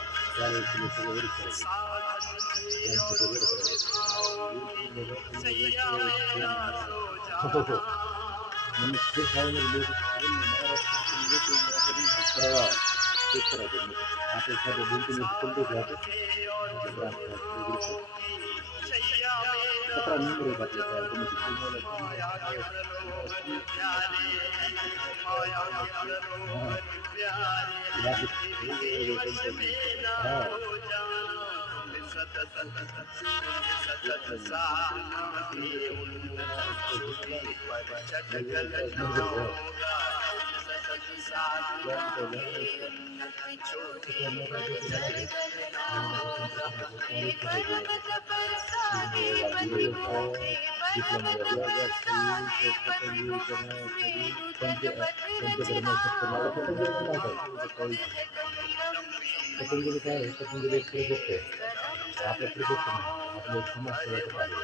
वगैरे करायचं ते खायला लोक तेच करायचं आपल्या साध्या 2-3 वर्ष कोणतेच राहते 17 मेंबर आहेत आपल्या पतंजली काय आहे पतंजली एक प्रोजेक्ट आहे आपला प्रोजेक्ट नाही आपलं एक समाजसेवाचं कार्य आहे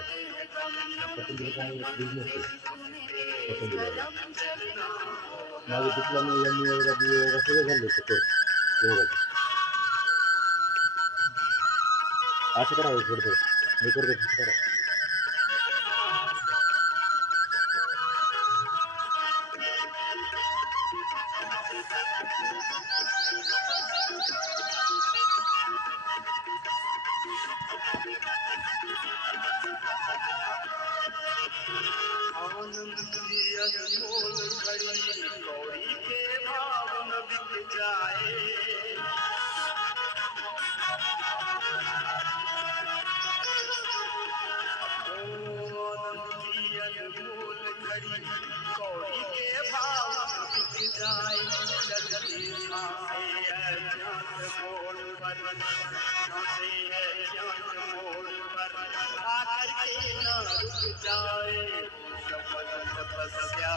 पतंजली काय एक बिझनेस आहे पतंजली माझे diploma M A yoga B A yoga सगळं झालं होतं कोर्स योगाचं असं करा थोडं थोडं मी करतो तसं करा. आनंद की अनमोल घड़ी कौड़ी के भाव न बिक जाए। आनंद की अनमोल घड़ी कौड़ी के भाव न बिक जाए। चलती सांसें अज्ञात मोड़ पर, सांसें अज्ञात मोड़ पर आकर के न रुक जाए। सफल तपस्या,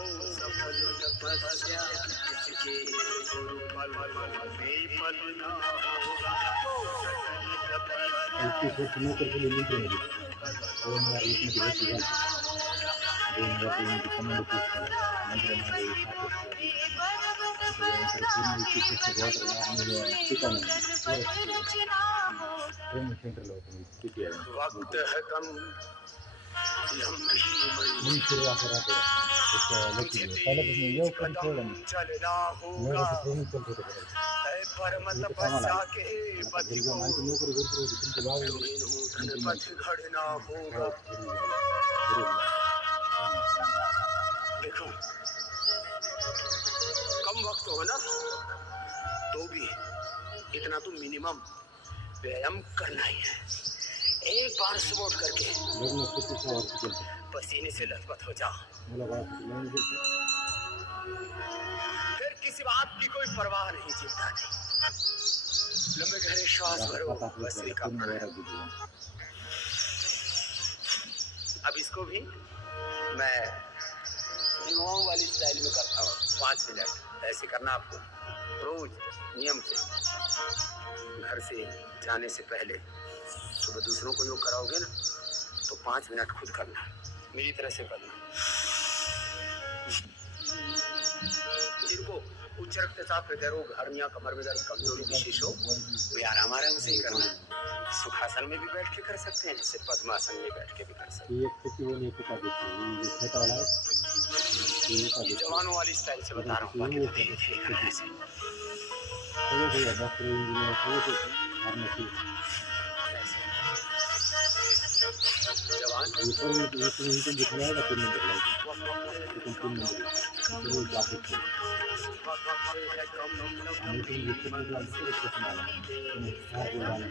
ओ सफल तपस्या किसके गुरु बल में बल ना होगा। ओ सफल तपस्या 21 वर्ष नोकर केली मिळते 2020 मध्ये भरती झाली. 2002 मध्ये कमांडो पोस्ट केला. नंतर माझे त्याच्यानंतर पूर्ण 21 वर्ष ठिकाणी ट्रेनिंग सेंटरला होतो मी किती आहे वक्त है कम, मी सुरू असं राहतो लकी पहिल्यापासून येऊ कधी ठेवलं नाही चलना होगा। एवढं ट्रेनिंग करत होतं करायचं परम इथं कामाला तपस्या आहे. के आता पति घरी को जाऊन आणखी नोकरी भरपूर होती तुमची बावी नूतन पथ घड़ना होगा। देखो कम वक्त हो ना, तो भी इतना तो मिनिमम व्यायाम करना ही है। एक बार सुबह उठ करके लग्न किती वर्ष केलं पसीने से लथपथ हो जाओ, मला बाळा किती लग्न केलं फिर किसी बात की कोई परवाह नहीं, चिंता नहीं। लंबे गहरे श्वास भरो, बस एक पूर्ण अपना। वैराग्य जीवन अब इसको भी मैं युवाओं वाली स्टाइल में करता हूँ। 5 मिनट ऐसे करना आपको रोज नियम से। घर से जाने से पहले सुबह दूसरों को योग कराओगे ना, तो 5 मिनट खुद करना, मेरी तरह से करना। जिनको उच्च रक्तचाप, हृदय रोग, हर्निया, कमर में दर्द, कमजोरी विशेष हो, वे आराम से ही करना। सुखासन में भी बैठ के कर सकते हैं, जैसे पद्मासन में बैठ के भी कर सकते ती एक किती वाली एक एकादशी ही जो फेटावाला आहे ती हैं। एकादशी जवानों वाली स्टाइल से बता रहा हूँ, बाकी तो धीरे धीरे करना है ऐसे। सगळं सगळं डॉक्टर इंजिनियर सगळंच होतं फार्मसी जवान हे पण तुम्ही इथून दिसलं आहे का 3 नंबरला इथून 3 नंबर सगळे क्लासेस केले आणि इथून घेतलं तर लागलं तर स्टेशन आला तुम्ही 6 किलो आला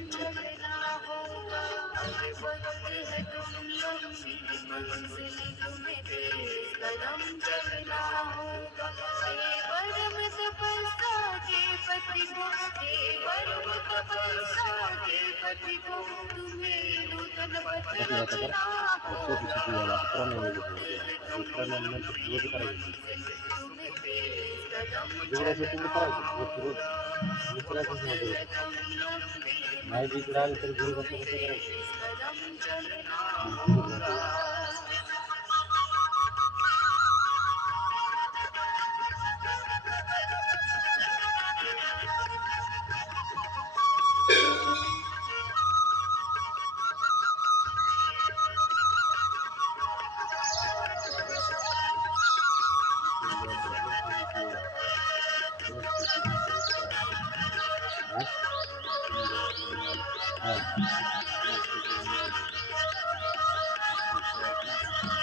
नाही जिकडे आलं तरी घरी बसलं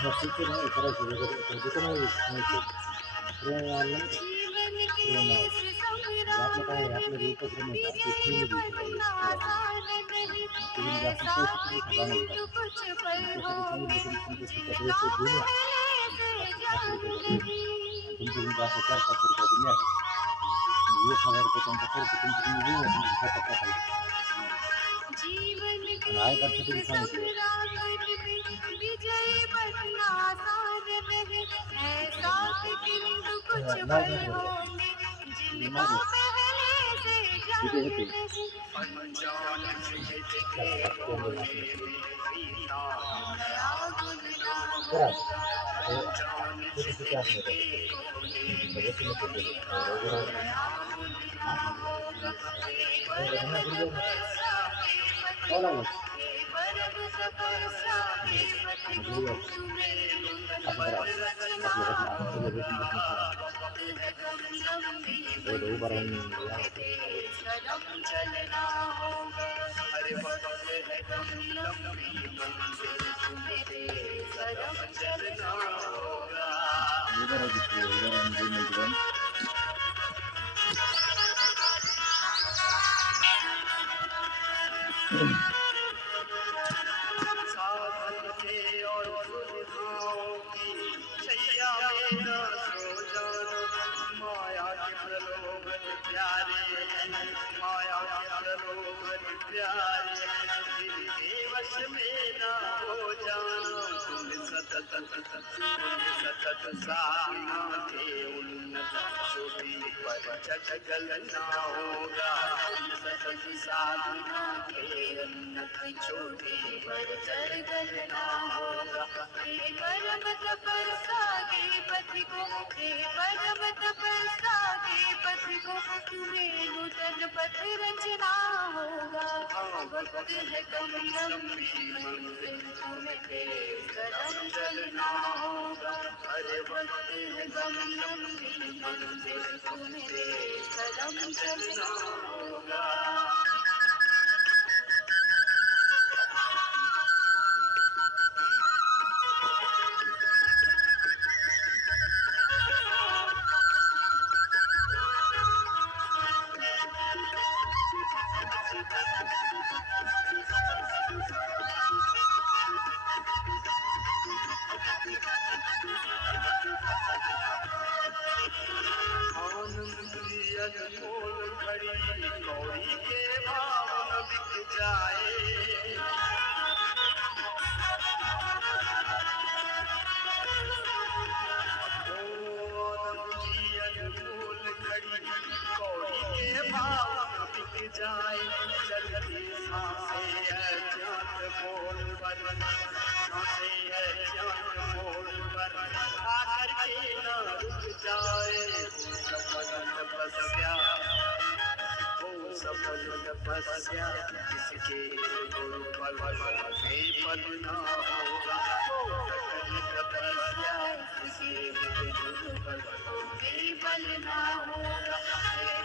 कसं करायचं नाही करायचं वगैरे दुकानावर सांगितलं ट्रेन आलं ट्रेन आपलं काय आहे आपलं जे उपक्रम आहे ते फ्रीमध्ये तुम्ही जास्त पैसे तुम्ही जाणार तुमचं जास्त 4-5 रुपये तुम्ही 1,000 रुपये त्यांचा खर्च तुमचं तुम्ही घेऊन तुमच्या खात्यात टाकायचं आणि आय कार्डचं तुम्ही सांगितलं तिथे येते करा छोटे छोटे असले Hola, hola. Apa kabar? Masih ada semangat, sudah ada semangat. Itu barang yang अरे वक्त है कम लंबी मंजिल तुम्हें बेकदम चलना होगा udah gitu, udah yang gitu. साधन से और सुविधाओं की छैया में न सो जाना माया के प्रलोभन प्यारे हैं माया के प्रलोभन प्यारे हैं दिल के वश में न हो जाना तुम सतत साधना के उन्नत चोटी पर जगलना होगा सतत साधना के उन्नत चोटी पर जगलना होगा परम तपस्या के पथ को परम तपस्या के पथ को तुम्हें नूतन पथ रचना होगा वक्त है कम लंबी मंजिल तुम्हें कदम चलना होगा अरे वक्त है कम लंबी मंजिल तुम्हें कदम चलना होगा आनंद की अनमोल घड़ी कौड़ी के भाव न बिक जाए आनंद की अनमोल घड़ी कौड़ी के भाव न बिक जाए चलती सांसें अज्ञात मोड़ पर सांसें अज्ञात मोड़ पर आकर के न रुक जाए सफल तपस्या वो सफल तपस्या जिसके गुरु बल बेफल ना होगा वो सफल तपस्या जिसके गुरु बल बेफल ना होगा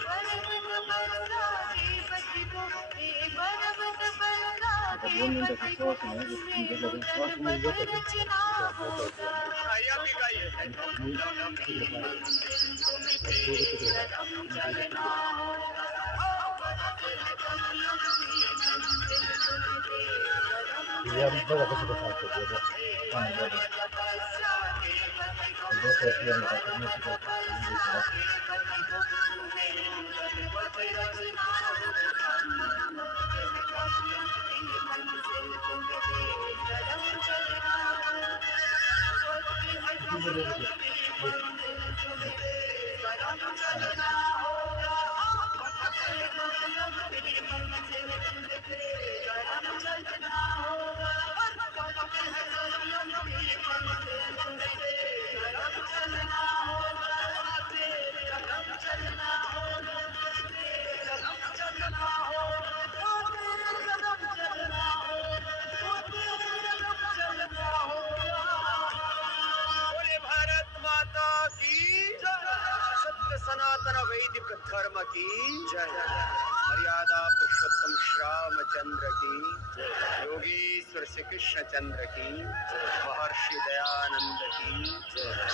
परम तपस्या के पथ को परम तपस्या के पथ को तुम्हें नूतन पथ रचना होगा आया भी गाइए लंबी मंजिल तुम्हें कदम चलना होगा Ya, bisa dapat sudah satu dia. Kan ada. Dia pasti yang katanya sudah bisa. सनातन वैदिक धर्म की जय मर्यादा पुरुषोत्तम श्री रामचंद्र की योगीश्वर श्री कृष्ण चंद्र की महर्षि दयानंद की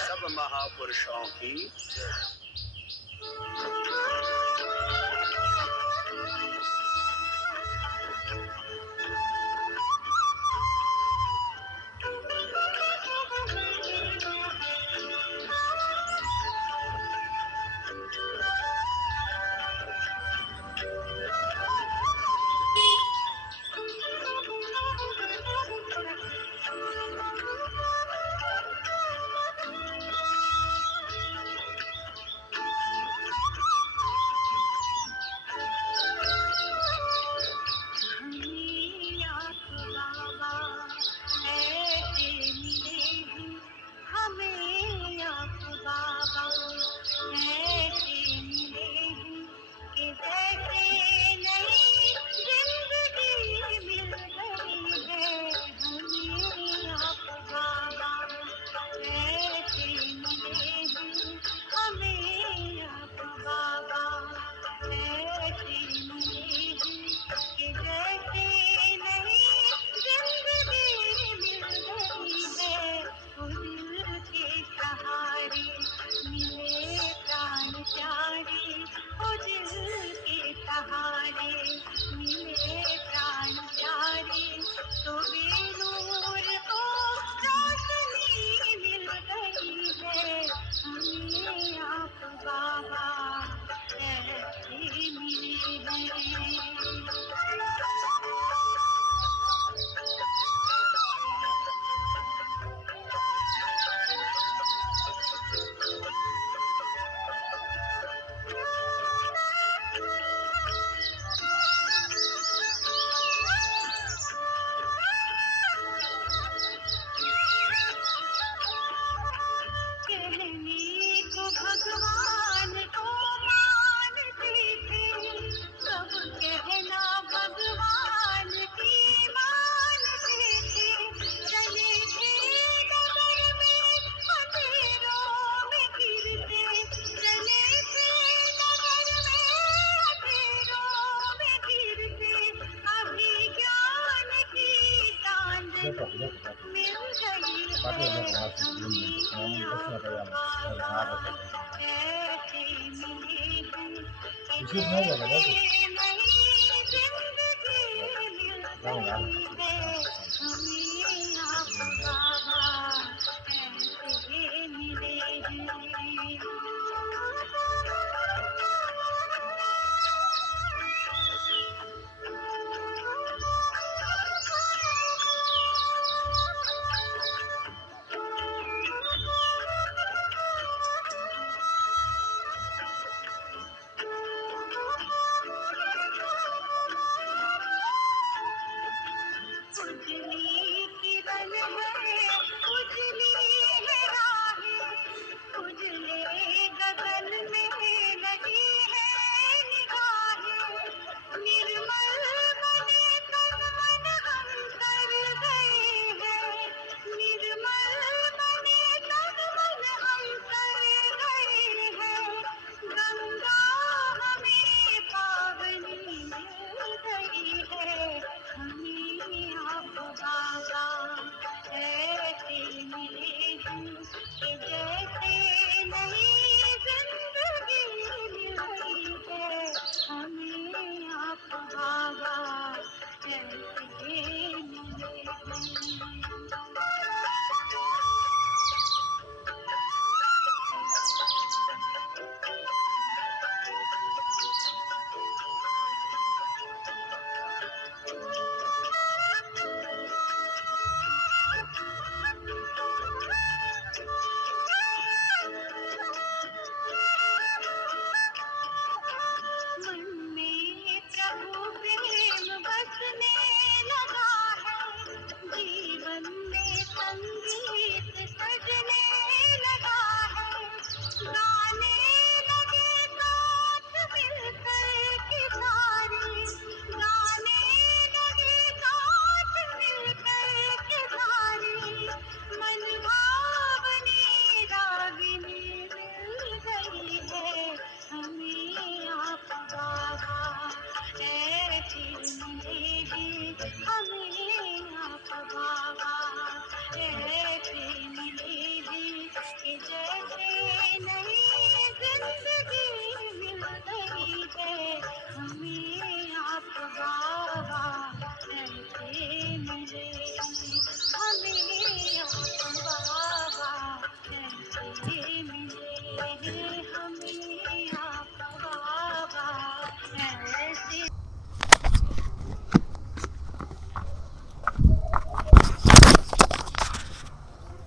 सब महापुरुषों की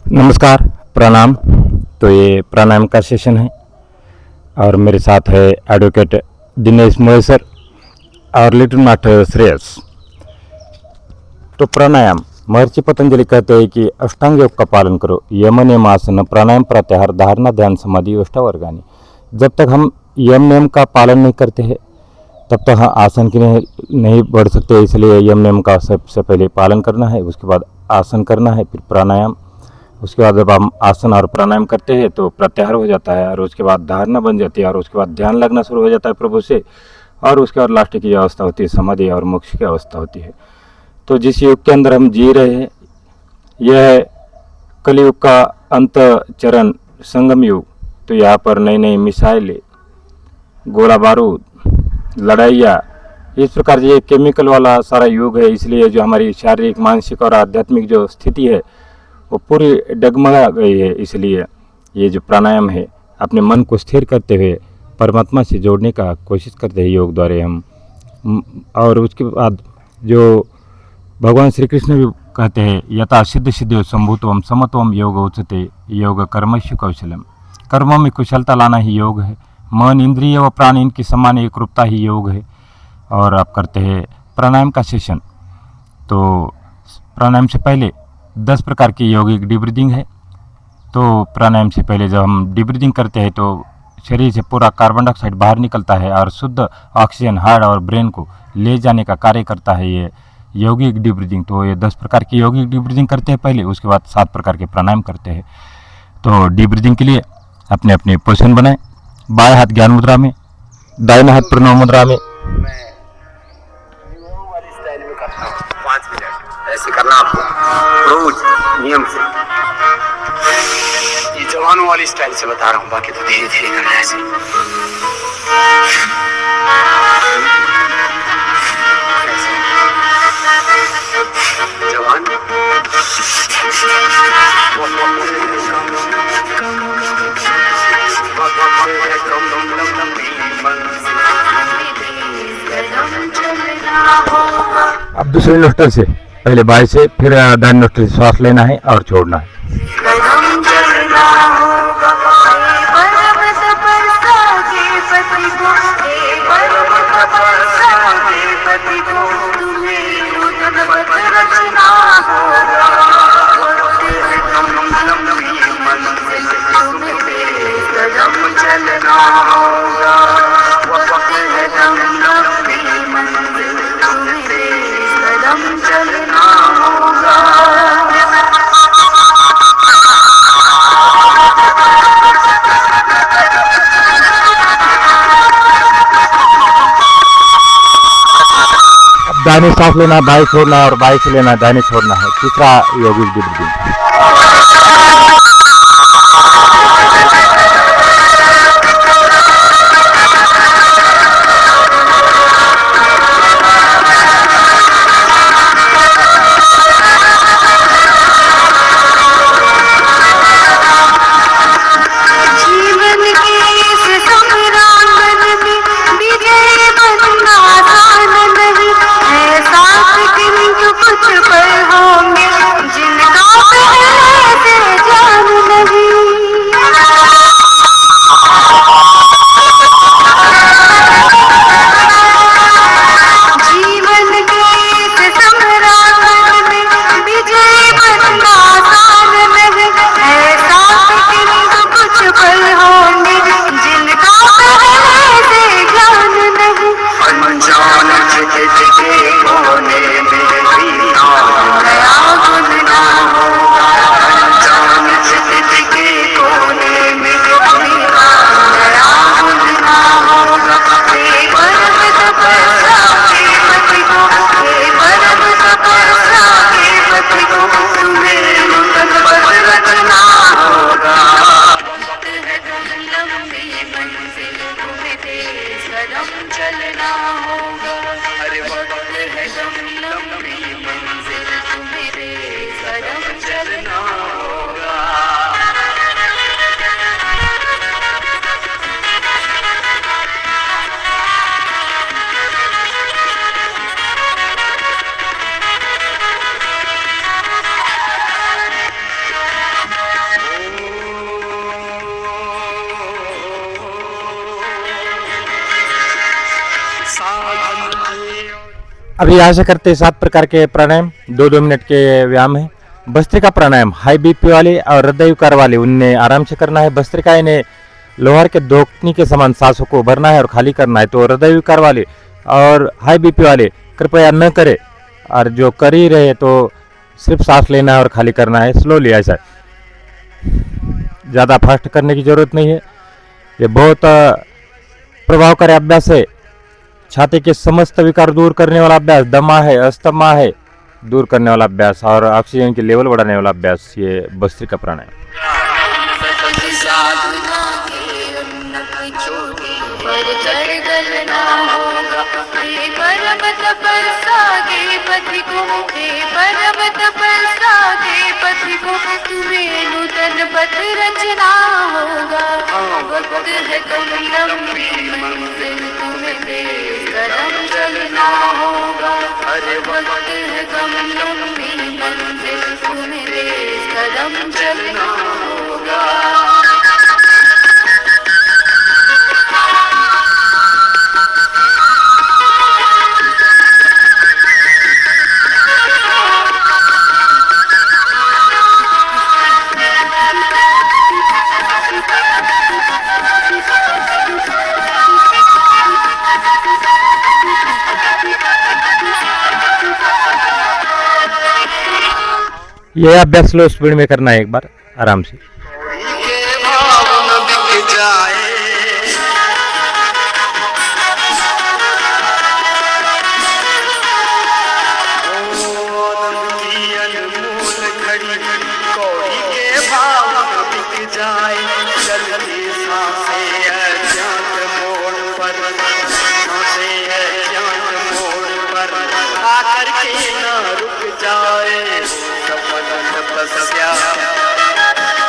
नमस्कार, प्रणाम। तो ये प्राणायाम का सेशन है और मेरे साथ है एडवोकेट दिनेश मोहेसर और लिटिल मास्टर श्रेयस। तो प्राणायाम, महर्षि पतंजलि कहते हैं कि अष्टांग योग का पालन करो, यम नियम आसन प्राणायाम प्रत्याहार धारणा ध्यान समाधि अष्टावर्गानी। जब तक हम यम नियम का पालन नहीं करते हैं तब तक हम आसन की नहीं बढ़ सकते, इसलिए यम नियम का सबसे पहले पालन करना है, उसके बाद आसन करना है, फिर प्राणायाम। उसके बाद जब हम आसन और प्राणायाम करते हैं तो प्रत्याहार हो जाता है और उसके बाद धारणा बन जाती है और उसके बाद ध्यान लगना शुरू हो जाता है प्रभु से, और उसके बाद लास्ट की अवस्था होती है समाधि और मोक्ष की अवस्था होती है। तो जिस युग के अंदर हम जी रहे हैं यह कलयुग का अंत चरण संगम युग। तो यहाँ पर नई नई मिसाइलें, गोला बारूद, लड़ाइयाँ, इस प्रकार ये केमिकल वाला सारा युग है। इसलिए जो हमारी शारीरिक मानसिक और आध्यात्मिक जो स्थिति है वो पूरी डगमगा गई है। इसलिए ये जो प्राणायाम है अपने मन को स्थिर करते हुए परमात्मा से जोड़ने का कोशिश करते हैं योग द्वारा हम। और उसके बाद जो भगवान श्री कृष्ण भी कहते हैं यथा सिद्ध सिद्ध संभूतवम समत्वम योग उच्यते योग कर्मशु कौशलम। कर्मों में कुशलता लाना ही योग है। मन इंद्रिय व प्राण इनकी समान एक रूपता ही योग है। और आप करते हैं प्राणायाम का सेशन। तो प्राणायाम से पहले 10 प्रकार की यौगिक डीप ब्रीदिंग है। तो प्राणायाम से पहले जब हम डीप ब्रीदिंग करते हैं तो शरीर से पूरा कार्बन डाइऑक्साइड बाहर निकलता है और शुद्ध ऑक्सीजन हार्ट और ब्रेन को ले जाने का कार्य करता है ये यौगिक डीप ब्रीदिंग। तो ये 10 प्रकार की यौगिक डीप ब्रीदिंग करते हैं पहले, उसके बाद 7 प्रकार के प्राणायाम करते हैं। तो डीप ब्रीदिंग के लिए अपने अपने पोजीशन बनाएं। बाएं हाथ ज्ञान मुद्रा में, दाहिना हाथ प्रणव मुद्रा में। 5 मिनट ऐसे करना आपको रोज नियम से। ये जवानों वाली स्टाइल से बता रहा हूँ, बाकी तो धीरे धीरे करना है ऐसे। जवान अब दूसरे नोस्टल से, पहले बाएं से फिर दाहिने नोस्टल से सांस लेना है और छोड़ना है। दाहिने सांस लेना, बाएं छोड़ना और बाएं से लेना, दाहिने छोड़ना है। तीसरा योगिक डीप ब्रीथिंग। अभी आशा करते हैं 7 प्रकार के प्राणायाम 2-2 मिनट के व्यायाम है। भस्त्रिका प्राणायाम हाई बीपी वाले और हृदय विकार वाले उन्हें आराम से करना है। भस्त्रिका इन्हें लोहार के धोखनी के समान सांसों को भरना है और खाली करना है। तो हृदय विकार वाले और हाई बीपी वाले कृपया न करें, और जो कर ही रहे तो सिर्फ सांस लेना है और खाली करना है स्लोली। ऐसा ज़्यादा फास्ट करने की जरूरत नहीं है। ये बहुत प्रभावकारी अभ्यास है। छाती के समस्त विकार दूर करने वाला अभ्यास, दमा है, अस्थमा है दूर करने वाला अभ्यास और ऑक्सीजन की लेवल बढ़ाने वाला अभ्यास, ये भस्त्रिका प्राणायाम। तुम्हें नूतन पथ रचना होगा, वक्त है तुम लंबी मंजिल तुम्हें तेज कदम चलना होगा। अरे वक्त है तुम लंबी मंजिल तुम्हें तेज कदम चलना होगा। यह अभ्यास स्लो स्पीड में करना है, एक बार आराम से। तपस्या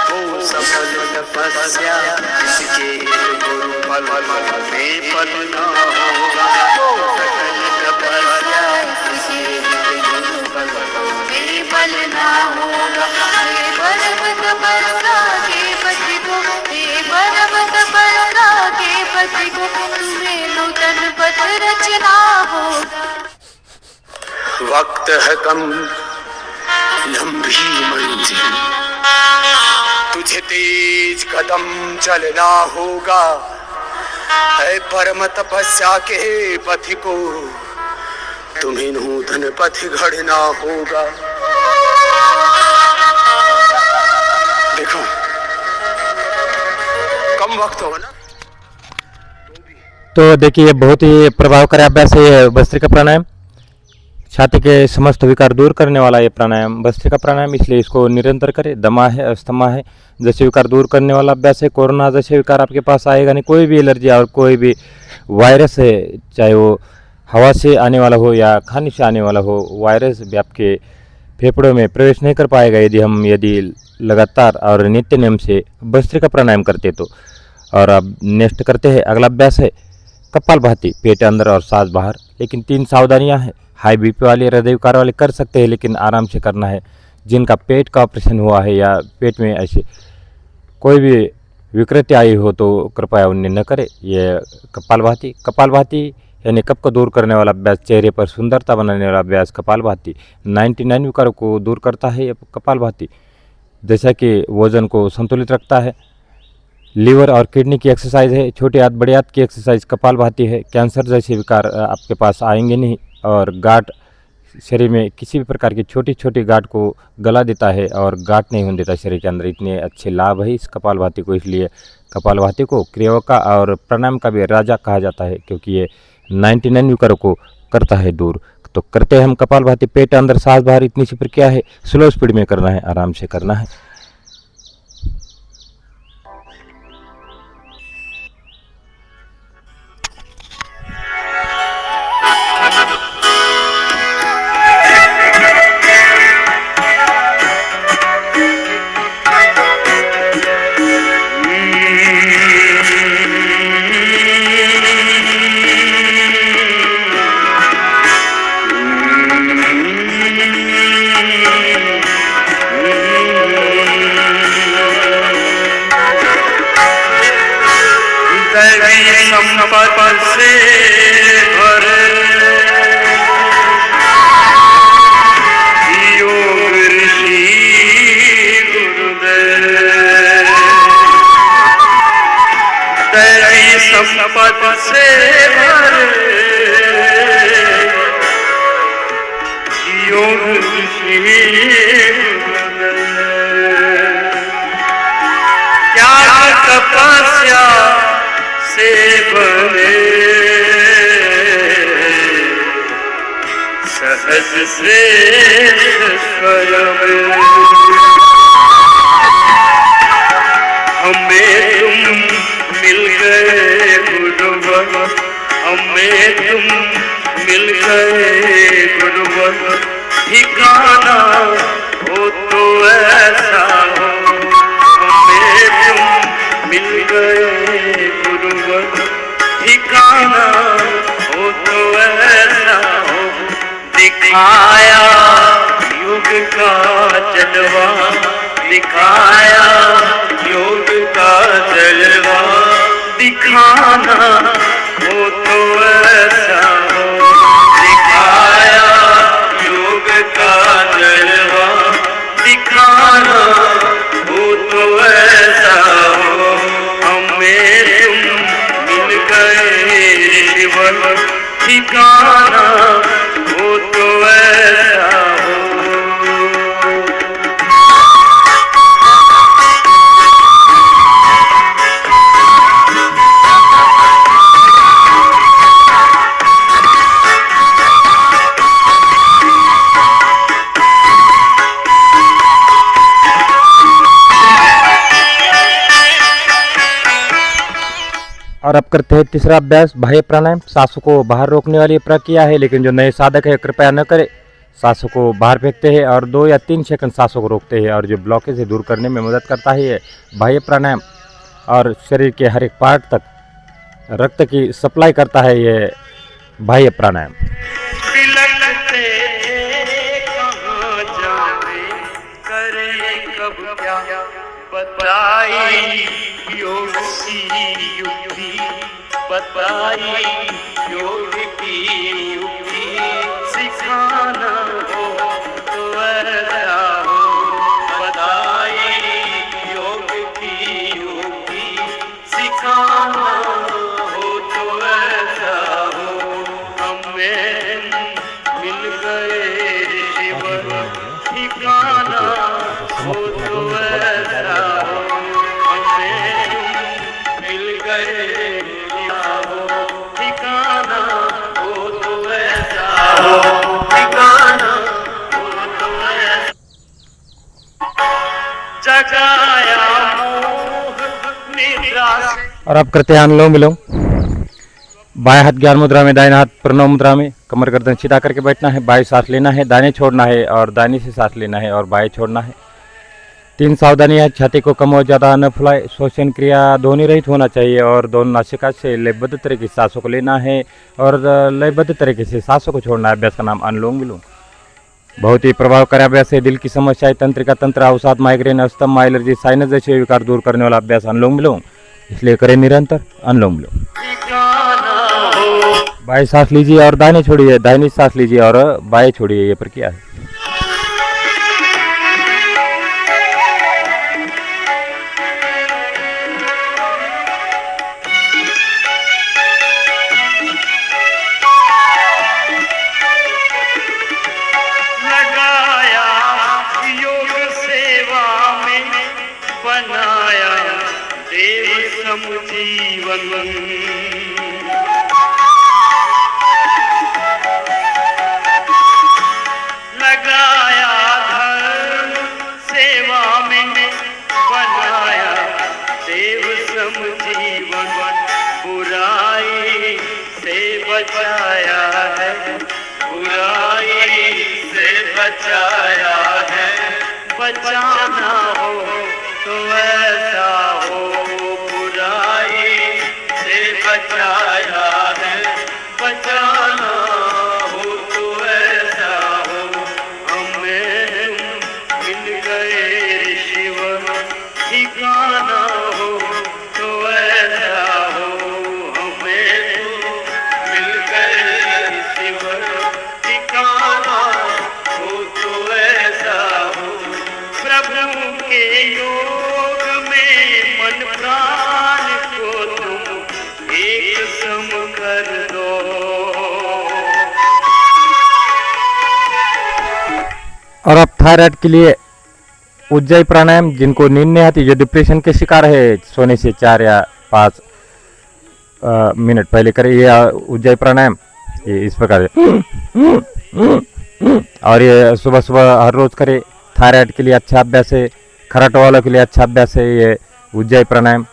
हो सफल तपस्या जिसके गुरु फल में फल ना होगा हो सकल तपस्या जिसके गुरु फल में फल ना होगा हे परम तपस्या के पति को, हे परम तपस्या के पति को, तुम्हें नूतन पथ रचना होगा। वक्त है कम लंबी मंजिल तुझे तेज कदम चलना होगा है परम तपस्या के पथ को तुम्हें नूतन पथ गढ़ना होगा। देखो कम वक्त हो ना तो देखिए बहुत ही प्रभावकारी अभ्यास है ये भस्त्रिका प्राणायाम। छाती के समस्त विकार दूर करने वाला ये प्राणायाम भस्त्रिका प्राणायाम, इसलिए इसको निरंतर करें। दमा है, अस्थमा है, जैसे विकार दूर करने वाला अभ्यास है। कोरोना जैसे विकार आपके पास आएगा नहीं, कोई भी एलर्जी और कोई भी वायरस है, चाहे वो हवा से आने वाला हो या खाने से आने वाला हो, वायरस भी आपके फेफड़ों में प्रवेश नहीं कर पाएगा यदि लगातार और नित्य नियम से भस्त्रिका प्राणायाम करते तो। और अब नेक्स्ट करते हैं, अगला अभ्यास है कपालभाति, पेट अंदर और सांस बाहर। लेकिन 3 सावधानियां हैं। हाई बीपी वाले, हृदय विकार वाले कर सकते हैं, लेकिन आराम से करना है। जिनका पेट का ऑपरेशन हुआ है या पेट में ऐसे कोई भी विकृति आई हो तो कृपया उन्हें न करें। ये कपालभाति यानी कफ को दूर करने वाला अभ्यास, चेहरे पर सुंदरता बनाने वाला अभ्यास कपालभाति 99 विकारों को दूर करता है। ये कपालभाति जैसा कि वजन को संतुलित रखता है। लीवर और किडनी की एक्सरसाइज है। छोटे हाथ बड़े हाथ की एक्सरसाइज कपालभाति है। कैंसर जैसे विकार आपके पास आएंगे नहीं। और गांठ, शरीर में किसी भी प्रकार की छोटी छोटी गांठ को गला देता है और गांठ नहीं होने देता शरीर के अंदर। इतने अच्छे लाभ है इस कपालभाति को, इसलिए कपालभाति को क्रियाओं का और प्राणायाम का भी राजा कहा जाता है, क्योंकि ये 99 विकारों को करता है दूर। तो करते हैं हम कपालभाति। पेट अंदर सांस बाहर, इतनी सी प्रक्रिया है। स्लो स्पीड में करना है, आराम से करना है। संपत से भरे योग ऋषि गुरुदेव, तेरी संपत से भरे योग ऋषि गुरुदेव, क्या तपस्या से बने सहज से स्वयं हमें तुम मिल गए गुरुवर, हमें तुम मिल गए गुरुवर, ठिकाना हो तो ऐसा हो, हमें तुम मिल गए गुरुवर, ठिकाना हो तो ऐसा हो। दिखाया युग का जलवा, दिखाया योग का जलवा, दिखाना हो तो ऐसा हो। दिखाया योग का जलवा, दिखाना हो तो ऐसा हो। हमें तुम मिल गए शिवन, ठिकाना हो तो ऐसा हो। और अब करते हैं तीसरा अभ्यास बाह्य प्राणायाम। सांसों को बाहर रोकने वाली प्रक्रिया है, लेकिन जो नए साधक है कृपया न करें। सांसों को बाहर फेंकते हैं और 2 या 3 सेकंड सांसों को रोकते हैं और जो ब्लॉकेज है दूर करने में मदद करता है ये बाह्य प्राणायाम। और शरीर के हर एक पार्ट तक रक्त की सप्लाई करता है ये बाह्य प्राणायाम। बिलखते कहाँ जावे करे कब क्या बताई योग की युक्ति बताई योग की युक्ति सिखाना हो तो ऐसा हो बताई योग की युक्ति सिखाना हो तो ऐसा हो हमें मिल गए शिव ठिकाना हो तो ऐसा हो हमें मिल गए ठिकाना हो तो ऐसा हो ठिकाना हो तो ऐसा जगाया मोह निद्रा से। और अब करते हैं अनुलोम विलोम। बाएं हाथ ज्ञान मुद्रा में, दाहिना हाथ प्रणव मुद्रा में, कमर गर्दन सीधा करके बैठना है, बाएं सांस लेना है, दाहिने छोड़ना है और दाहिने से सांस लेना है और बाएं छोड़ना है। 3 सावधानी है, छाती को कम और ज़्यादा न फुलाए, श्वसन क्रिया ध्वनि रहित होना चाहिए और दोनों नासिका से लयबद्ध तरीके से सांसों को लेना है और लयबद्ध तरीके से सांसों को छोड़ना है। अभ्यास का नाम अनुलोम विलोम। बहुत ही प्रभावकारी अभ्यास है। दिल की समस्याएं, तंत्रिका तंत्र, अवसाद, माइग्रेन, अस्थमा, एलर्जी, साइनस जैसे विकार दूर करने वाला अभ्यास अनुलोम विलोम, इसलिए करें निरंतर अनुलोम विलोम। बाएं सांस लीजिए और दाहिने छोड़िए, दाहिनी सांस लीजिए और बाएं छोड़िए, ये प्रक्रिया है। लगाया योग सेवा में बनाया देव सम जीवन लगाया धर्म सेवा में बनाया देव सम जीवन बुराई से बचाया है बुराई से बचाया है बचाना हो तो ऐसा हो बुराई से बचाया है बचाना हो तो ऐसा हो हमें मिल गए शिव ठिकाना हो तो ऐसा हो हमें मिल गए शिव ठिकाना हो तो ऐसा हो प्रभु के योग में मन प्राण को तुम एक सम कर दो। और अब थायराइड के लिए उज्जयी प्राणायाम, जिनको नींद नहीं आती, जो डिप्रेशन के शिकार है, सोने से 4 या 5 मिनट पहले करें ये उज्जयी प्राणायाम। ये इस प्रकार और ये सुबह सुबह हर रोज करें। थायराइड के लिए अच्छा अभ्यास है, खराट वालों के लिए अच्छा अभ्यास है ये उज्जयी प्राणायाम।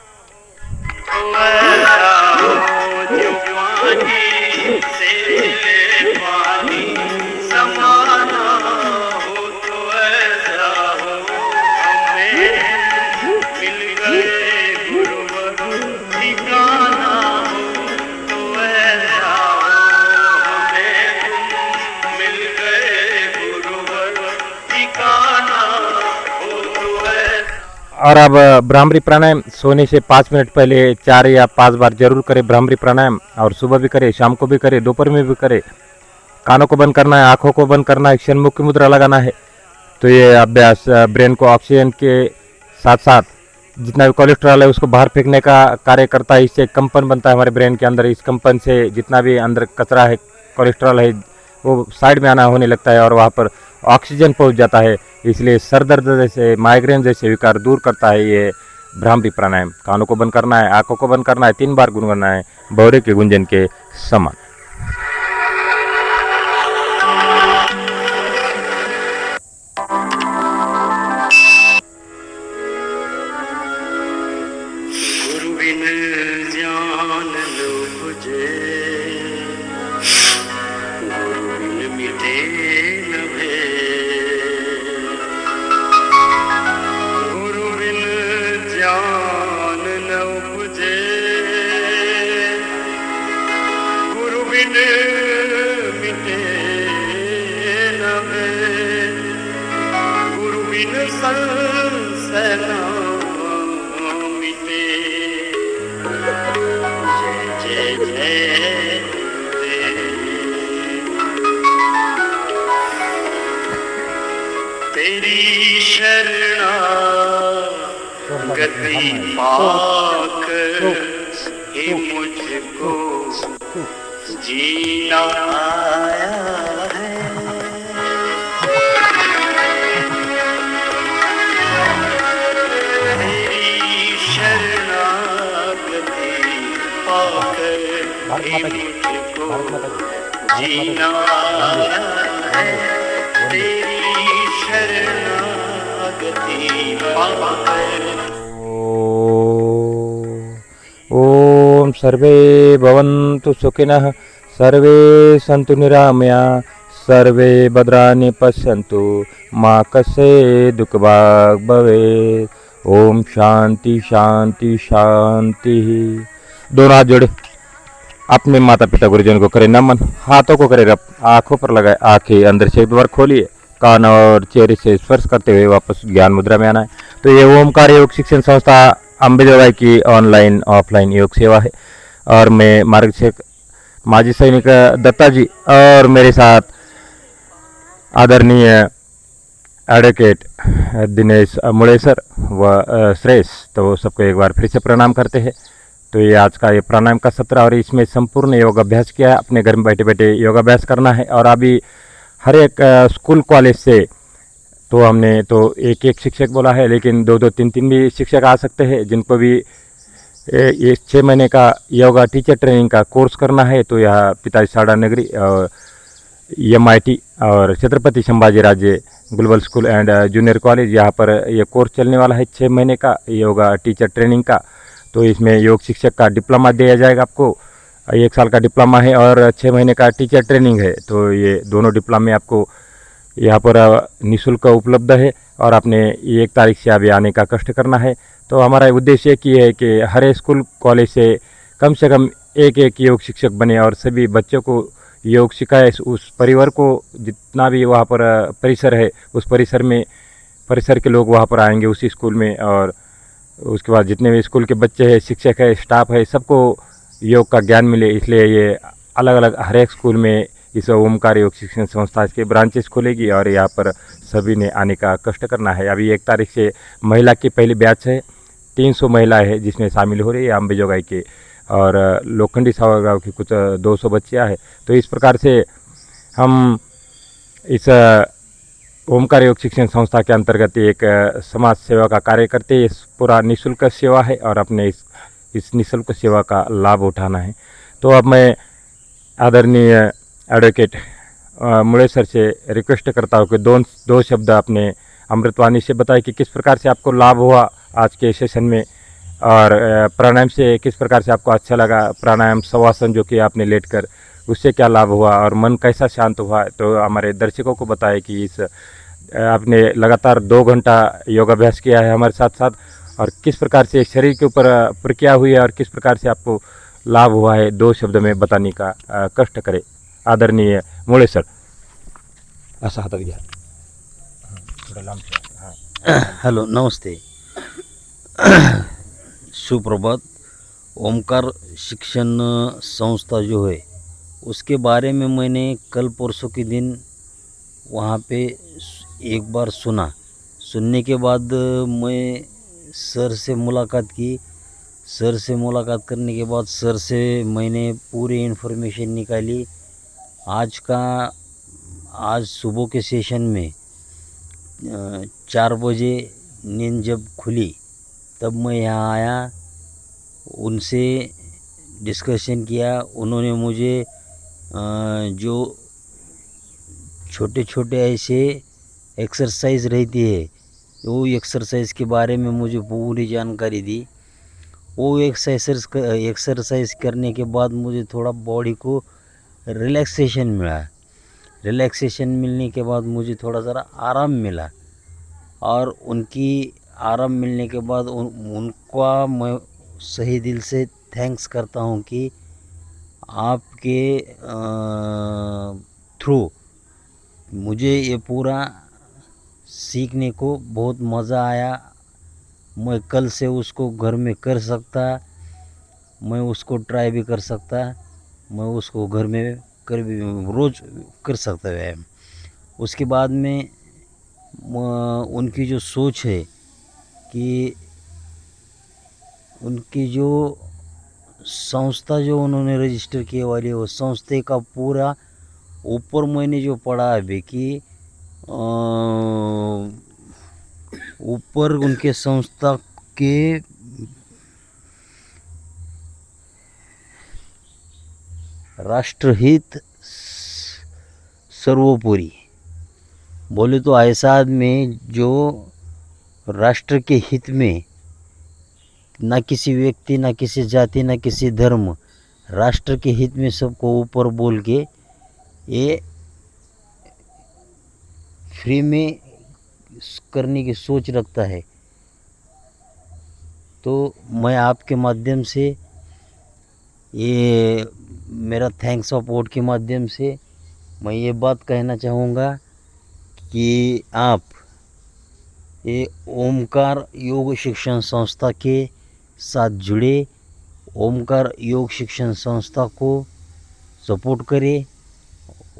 और अब भ्रामरी प्राणायाम, सोने से 5 मिनट पहले 4 या 5 बार जरूर करें भ्रामरी प्राणायाम। और सुबह भी करें, शाम को भी करें, दोपहर में भी करें। कानों को बंद करना है, आंखों को बंद करना है, क्षणमुख की मुद्रा लगाना है। तो ये अभ्यास ब्रेन को ऑक्सीजन के साथ साथ जितना भी कोलेस्ट्रॉल है उसको बाहर फेंकने का कार्य करता है। इससे कंपन बनता है हमारे ब्रेन के अंदर। इस कंपन से जितना भी अंदर कचरा है, कोलेस्ट्रॉल है, वो साइड में आना होने लगता है और वहाँ पर ऑक्सीजन पहुँच जाता है। इसलिए सर दर्द जैसे, माइग्रेन जैसे विकार दूर करता है ये भ्रामरी प्राणायाम। कानों को बंद करना है, आंखों को बंद करना है, 3 बार गुनगुनाना है, भौरे के गुंजन के समान। गुरु बिन ज्ञान न बुझे, गुरु बिन मिटे न सनसना मिटे जय जय जय तेरी शरणागति पाकर ही मुझको जीना आया है तेरी शरणागति पाकर ही मुझको जीना आया है तेरी शरणागति पाकर ओम सर्वे भवन्तु सुखिनः सर्वे सन्तु निरामया सर्वे भद्राणि पश्यन्तु मा कश्चित् दुःखभाग् भवेत्। ओम शांति शांति शांति। दोनों हाथ जोड़े अपने माता पिता गुरुजन को करें नमन, हाथों को करें रब, आंखों पर लगाए, आंखें अंदर से एक बार खोलिए, कान और चेहरे से स्पर्श करते हुए वापस ज्ञान मुद्रा में आना है। तो ये ओमकार योग शिक्षण संस्था अम्बेजोगाई की ऑनलाइन ऑफलाइन योग सेवा है और मैं मार्गदर्शक माजी सैनिक दत्ता जी और मेरे साथ आदरणीय एडवोकेट दिनेश मुड़े सर व श्रेयस, तो सबको एक बार फिर से प्रणाम करते हैं। तो ये आज का ये प्राणायाम का सत्र और इसमें संपूर्ण योग अभ्यास किया है। अपने घर में बैठे बैठे योग अभ्यास करना है और अभी हर एक स्कूल कॉलेज से तो हमने तो एक एक शिक्षक बोला है, लेकिन दो दो तीन तीन भी शिक्षक आ सकते हैं जिनको भी ये 6 महीने का योगा टीचर ट्रेनिंग का कोर्स करना है। तो यह पिताजी साड़ा नगरी और MIT और छत्रपति संभाजी राज्य global school and junior college, यहाँ पर यह कोर्स चलने वाला है 6 महीने का योगा टीचर ट्रेनिंग का। तो इसमें योग शिक्षक का डिप्लोमा दिया जाएगा आपको, 1 साल का डिप्लोमा है और 6 महीने का टीचर ट्रेनिंग है। तो ये दोनों डिप्लोमे आपको यहाँ पर निःशुल्क उपलब्ध है और आपने 1 तारीख से अभी आने का कष्ट करना है। तो हमारा उद्देश्य एक ही है कि हर स्कूल कॉलेज से कम एक एक योग शिक्षक बने और सभी बच्चों को योग सिखाए। उस परिवार को जितना भी वहाँ पर परिसर है उस परिसर के लोग वहाँ पर आएंगे उसी स्कूल में, और उसके बाद जितने भी स्कूल के बच्चे हैं, शिक्षक है, स्टाफ है, सबको योग का ज्ञान मिले। इसलिए ये अलग अलग हर एक स्कूल में इस ओमकार योग शिक्षण संस्था के ब्रांचेस खुलेगी और यहाँ पर सभी ने आने का कष्ट करना है। अभी 1 तारीख से महिला की पहली बैच है, 300 महिलाएं हैं जिसमें शामिल हो रही है अम्बेजोगाई के, और लोखंडी सावा गाँव की कुछ 200 बच्चियाँ हैं। तो इस प्रकार से हम इस ओमकार योग शिक्षण संस्था के अंतर्गत एक समाज सेवा का कार्य करते हैं। इस पूरा निःशुल्क सेवा है और अपने इस निःशुल्क सेवा का लाभ उठाना है। तो अब मैं आदरणीय एडवोकेट मुड़े सर से रिक्वेस्ट करता हूँ कि दो शब्द अपने अमृतवाणी से बताएं कि किस प्रकार से आपको लाभ हुआ आज के सेशन में, और प्राणायाम से किस प्रकार से आपको अच्छा लगा, प्राणायाम शवासन जो कि आपने लेटकर उससे क्या लाभ हुआ और मन कैसा शांत हुआ। तो हमारे दर्शकों को बताएं कि इस आपने लगातार 2 घंटा योगाभ्यास किया है हमारे साथ साथ, और किस प्रकार से शरीर के ऊपर प्रक्रिया हुई है और किस प्रकार से आपको लाभ हुआ है, 2 शब्द में बताने का कष्ट करें। आदरणीय मुड़े सर, ऐसा हाथ दिया थोड़ा लाम से। हाँ, हेलो, नमस्ते, सुप्रभात। ओमकार शिक्षण संस्था जो है उसके बारे में मैंने कल परसों के दिन वहाँ पे एक बार सुनने के बाद मैं सर से मुलाकात की। सर से मुलाकात करने के बाद सर से मैंने पूरी इन्फॉर्मेशन निकाली। आज सुबह के सेशन में 4 बजे नींद जब खुली तब मैं यहाँ आया, उनसे डिस्कशन किया। उन्होंने मुझे जो छोटे छोटे ऐसे एक्सरसाइज रहती है वो एक्सरसाइज के बारे में मुझे पूरी जानकारी दी। वो एक्सरसाइज करने के बाद मुझे थोड़ा बॉडी को रिलैक्सेशन मिला। रिलैक्सेशन मिलने के बाद मुझे थोड़ा ज़रा आराम मिला, और उनकी आराम मिलने के बाद उनका मैं सही दिल से थैंक्स करता हूँ कि आपके थ्रू मुझे ये पूरा सीखने को बहुत मज़ा आया। मैं कल से उसको घर में कर सकता, मैं उसको ट्राई भी कर सकता, मैं उसको घर में कर भी रोज़ कर सकता व्यायाम। उसके बाद में उनकी जो सोच है कि उनकी जो संस्था जो उन्होंने रजिस्टर किए वाली वो संस्थे का पूरा ऊपर मैंने जो पढ़ा अभी कि ऊपर उनके संस्था के राष्ट्रहित सर्वोपरि बोले तो ऐसा आदमी जो राष्ट्र के हित में न किसी व्यक्ति, न किसी जाति, न किसी धर्म, राष्ट्र के हित में सबको ऊपर बोल के ये फ्री में करने की सोच रखता है। तो मैं आपके माध्यम से ये मेरा थैंक्स ऑफ वोट के माध्यम से मैं ये बात कहना चाहूँगा कि आप ये ओमकार योग शिक्षण संस्था के साथ जुड़े, ओमकार योग शिक्षण संस्था को सपोर्ट करें।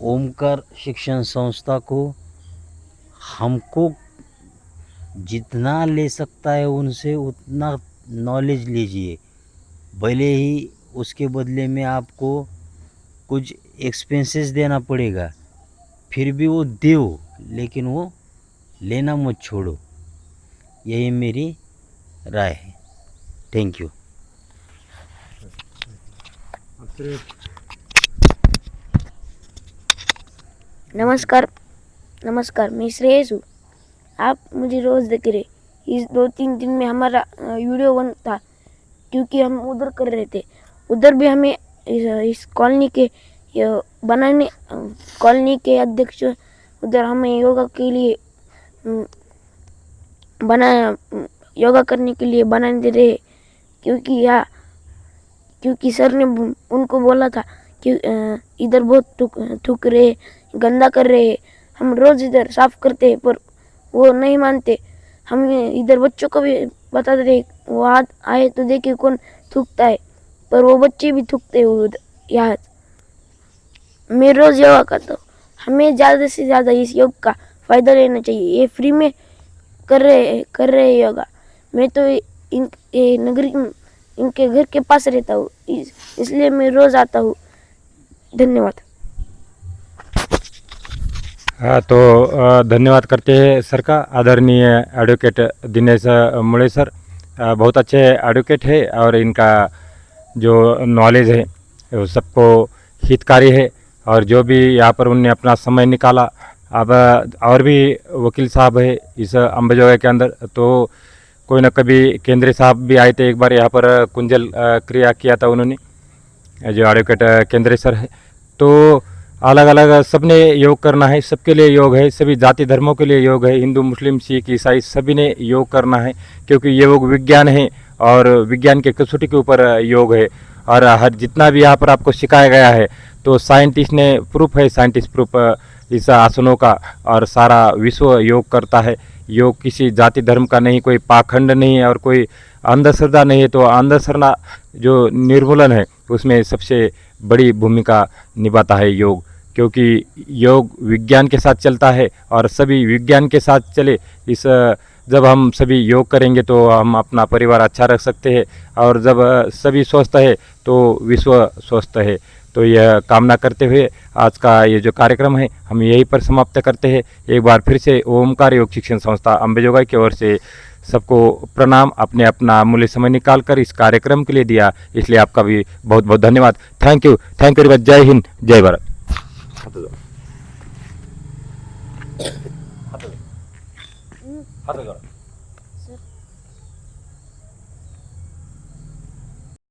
ओमकार शिक्षण संस्था को हमको जितना ले सकता है उनसे उतना नॉलेज लीजिए, भले ही उसके बदले में आपको कुछ एक्सपेंसेस देना पड़ेगा, फिर भी वो दो, लेकिन वो लेना मत छोड़ो। यही मेरी राय है। Thank you. नमस्कार, मैं श्रेयस हूँ। आप मुझे रोज़ देख रहे। इस 2-3 दिन में हमारा वीडियो बन था, क्योंकि हम उधर कर रहे थे। उधर भी हमें इस कॉलोनी के बनाने, कॉलोनी के अध्यक्ष उधर हमें योगा के लिए योगा करने के लिए बनाने दे रहे, क्योंकि सर ने उनको बोला था कि इधर बहुत थूक रहे, गंदा कर रहे। हम रोज़ इधर साफ करते हैं पर वो नहीं मानते। हम इधर बच्चों को भी बताते रहे, वो आए तो देखे कौन थूकता है, पर वो बच्चे भी थूकते हैं यहाँ। मैं रोज़ योगा करता हूँ। हमें ज़्यादा से ज़्यादा इस योग का फ़ायदा लेना चाहिए। ये फ्री में कर रहे योगा। मैं तो इनके घर के पास रहता हूँ, इसलिए मैं रोज़ आता हूँ। धन्यवाद। हाँ, तो धन्यवाद करते हैं सर का। आदरणीय एडवोकेट दिनेश मुळे सर बहुत अच्छे एडवोकेट है और इनका जो नॉलेज है वो सबको हितकारी है। और जो भी यहाँ पर उनने अपना समय निकाला, अब और भी वकील साहब है इस अंबेजोगाई के अंदर, तो कोई ना कभी केंद्रीय साहब भी आए थे एक बार यहाँ पर, कुंजल क्रिया किया था उन्होंने, जो एडवोकेट केंद्रीय सर है। तो अलग अलग सबने योग करना है, सबके लिए योग है, सभी जाति धर्मों के लिए योग है, हिंदू मुस्लिम सिख ईसाई सभी ने योग करना है, क्योंकि ये योग विज्ञान है और विज्ञान के कसौटी के ऊपर योग है। और हर जितना भी यहाँ पर आपको सिखाया गया है तो साइंटिस्ट ने प्रूफ है, साइंटिस्ट प्रूफ इस आसनों का, और सारा विश्व योग करता है। योग किसी जाति धर्म का नहीं, कोई पाखंड नहीं है और कोई अंधश्रद्धा नहीं है। तो अंधश्रद्धा जो निर्मूलन है उसमें सबसे बड़ी भूमिका निभाता है योग, क्योंकि योग विज्ञान के साथ चलता है और सभी विज्ञान के साथ चले। जब हम सभी योग करेंगे तो हम अपना परिवार अच्छा रख सकते हैं, और जब सभी स्वस्थ है तो विश्व स्वस्थ है। तो यह कामना करते हुए आज का ये जो कार्यक्रम है हम यहीं पर समाप्त करते हैं। एक बार फिर से ओमकार योग शिक्षण संस्था अंबेजोगाई की ओर से सबको प्रणाम। अपने अपना अमूल्य समय निकाल कर इस कार्यक्रम के लिए दिया, इसलिए आपका भी बहुत बहुत धन्यवाद। Thank you very much. जय हिंद, जय भारत। हाथ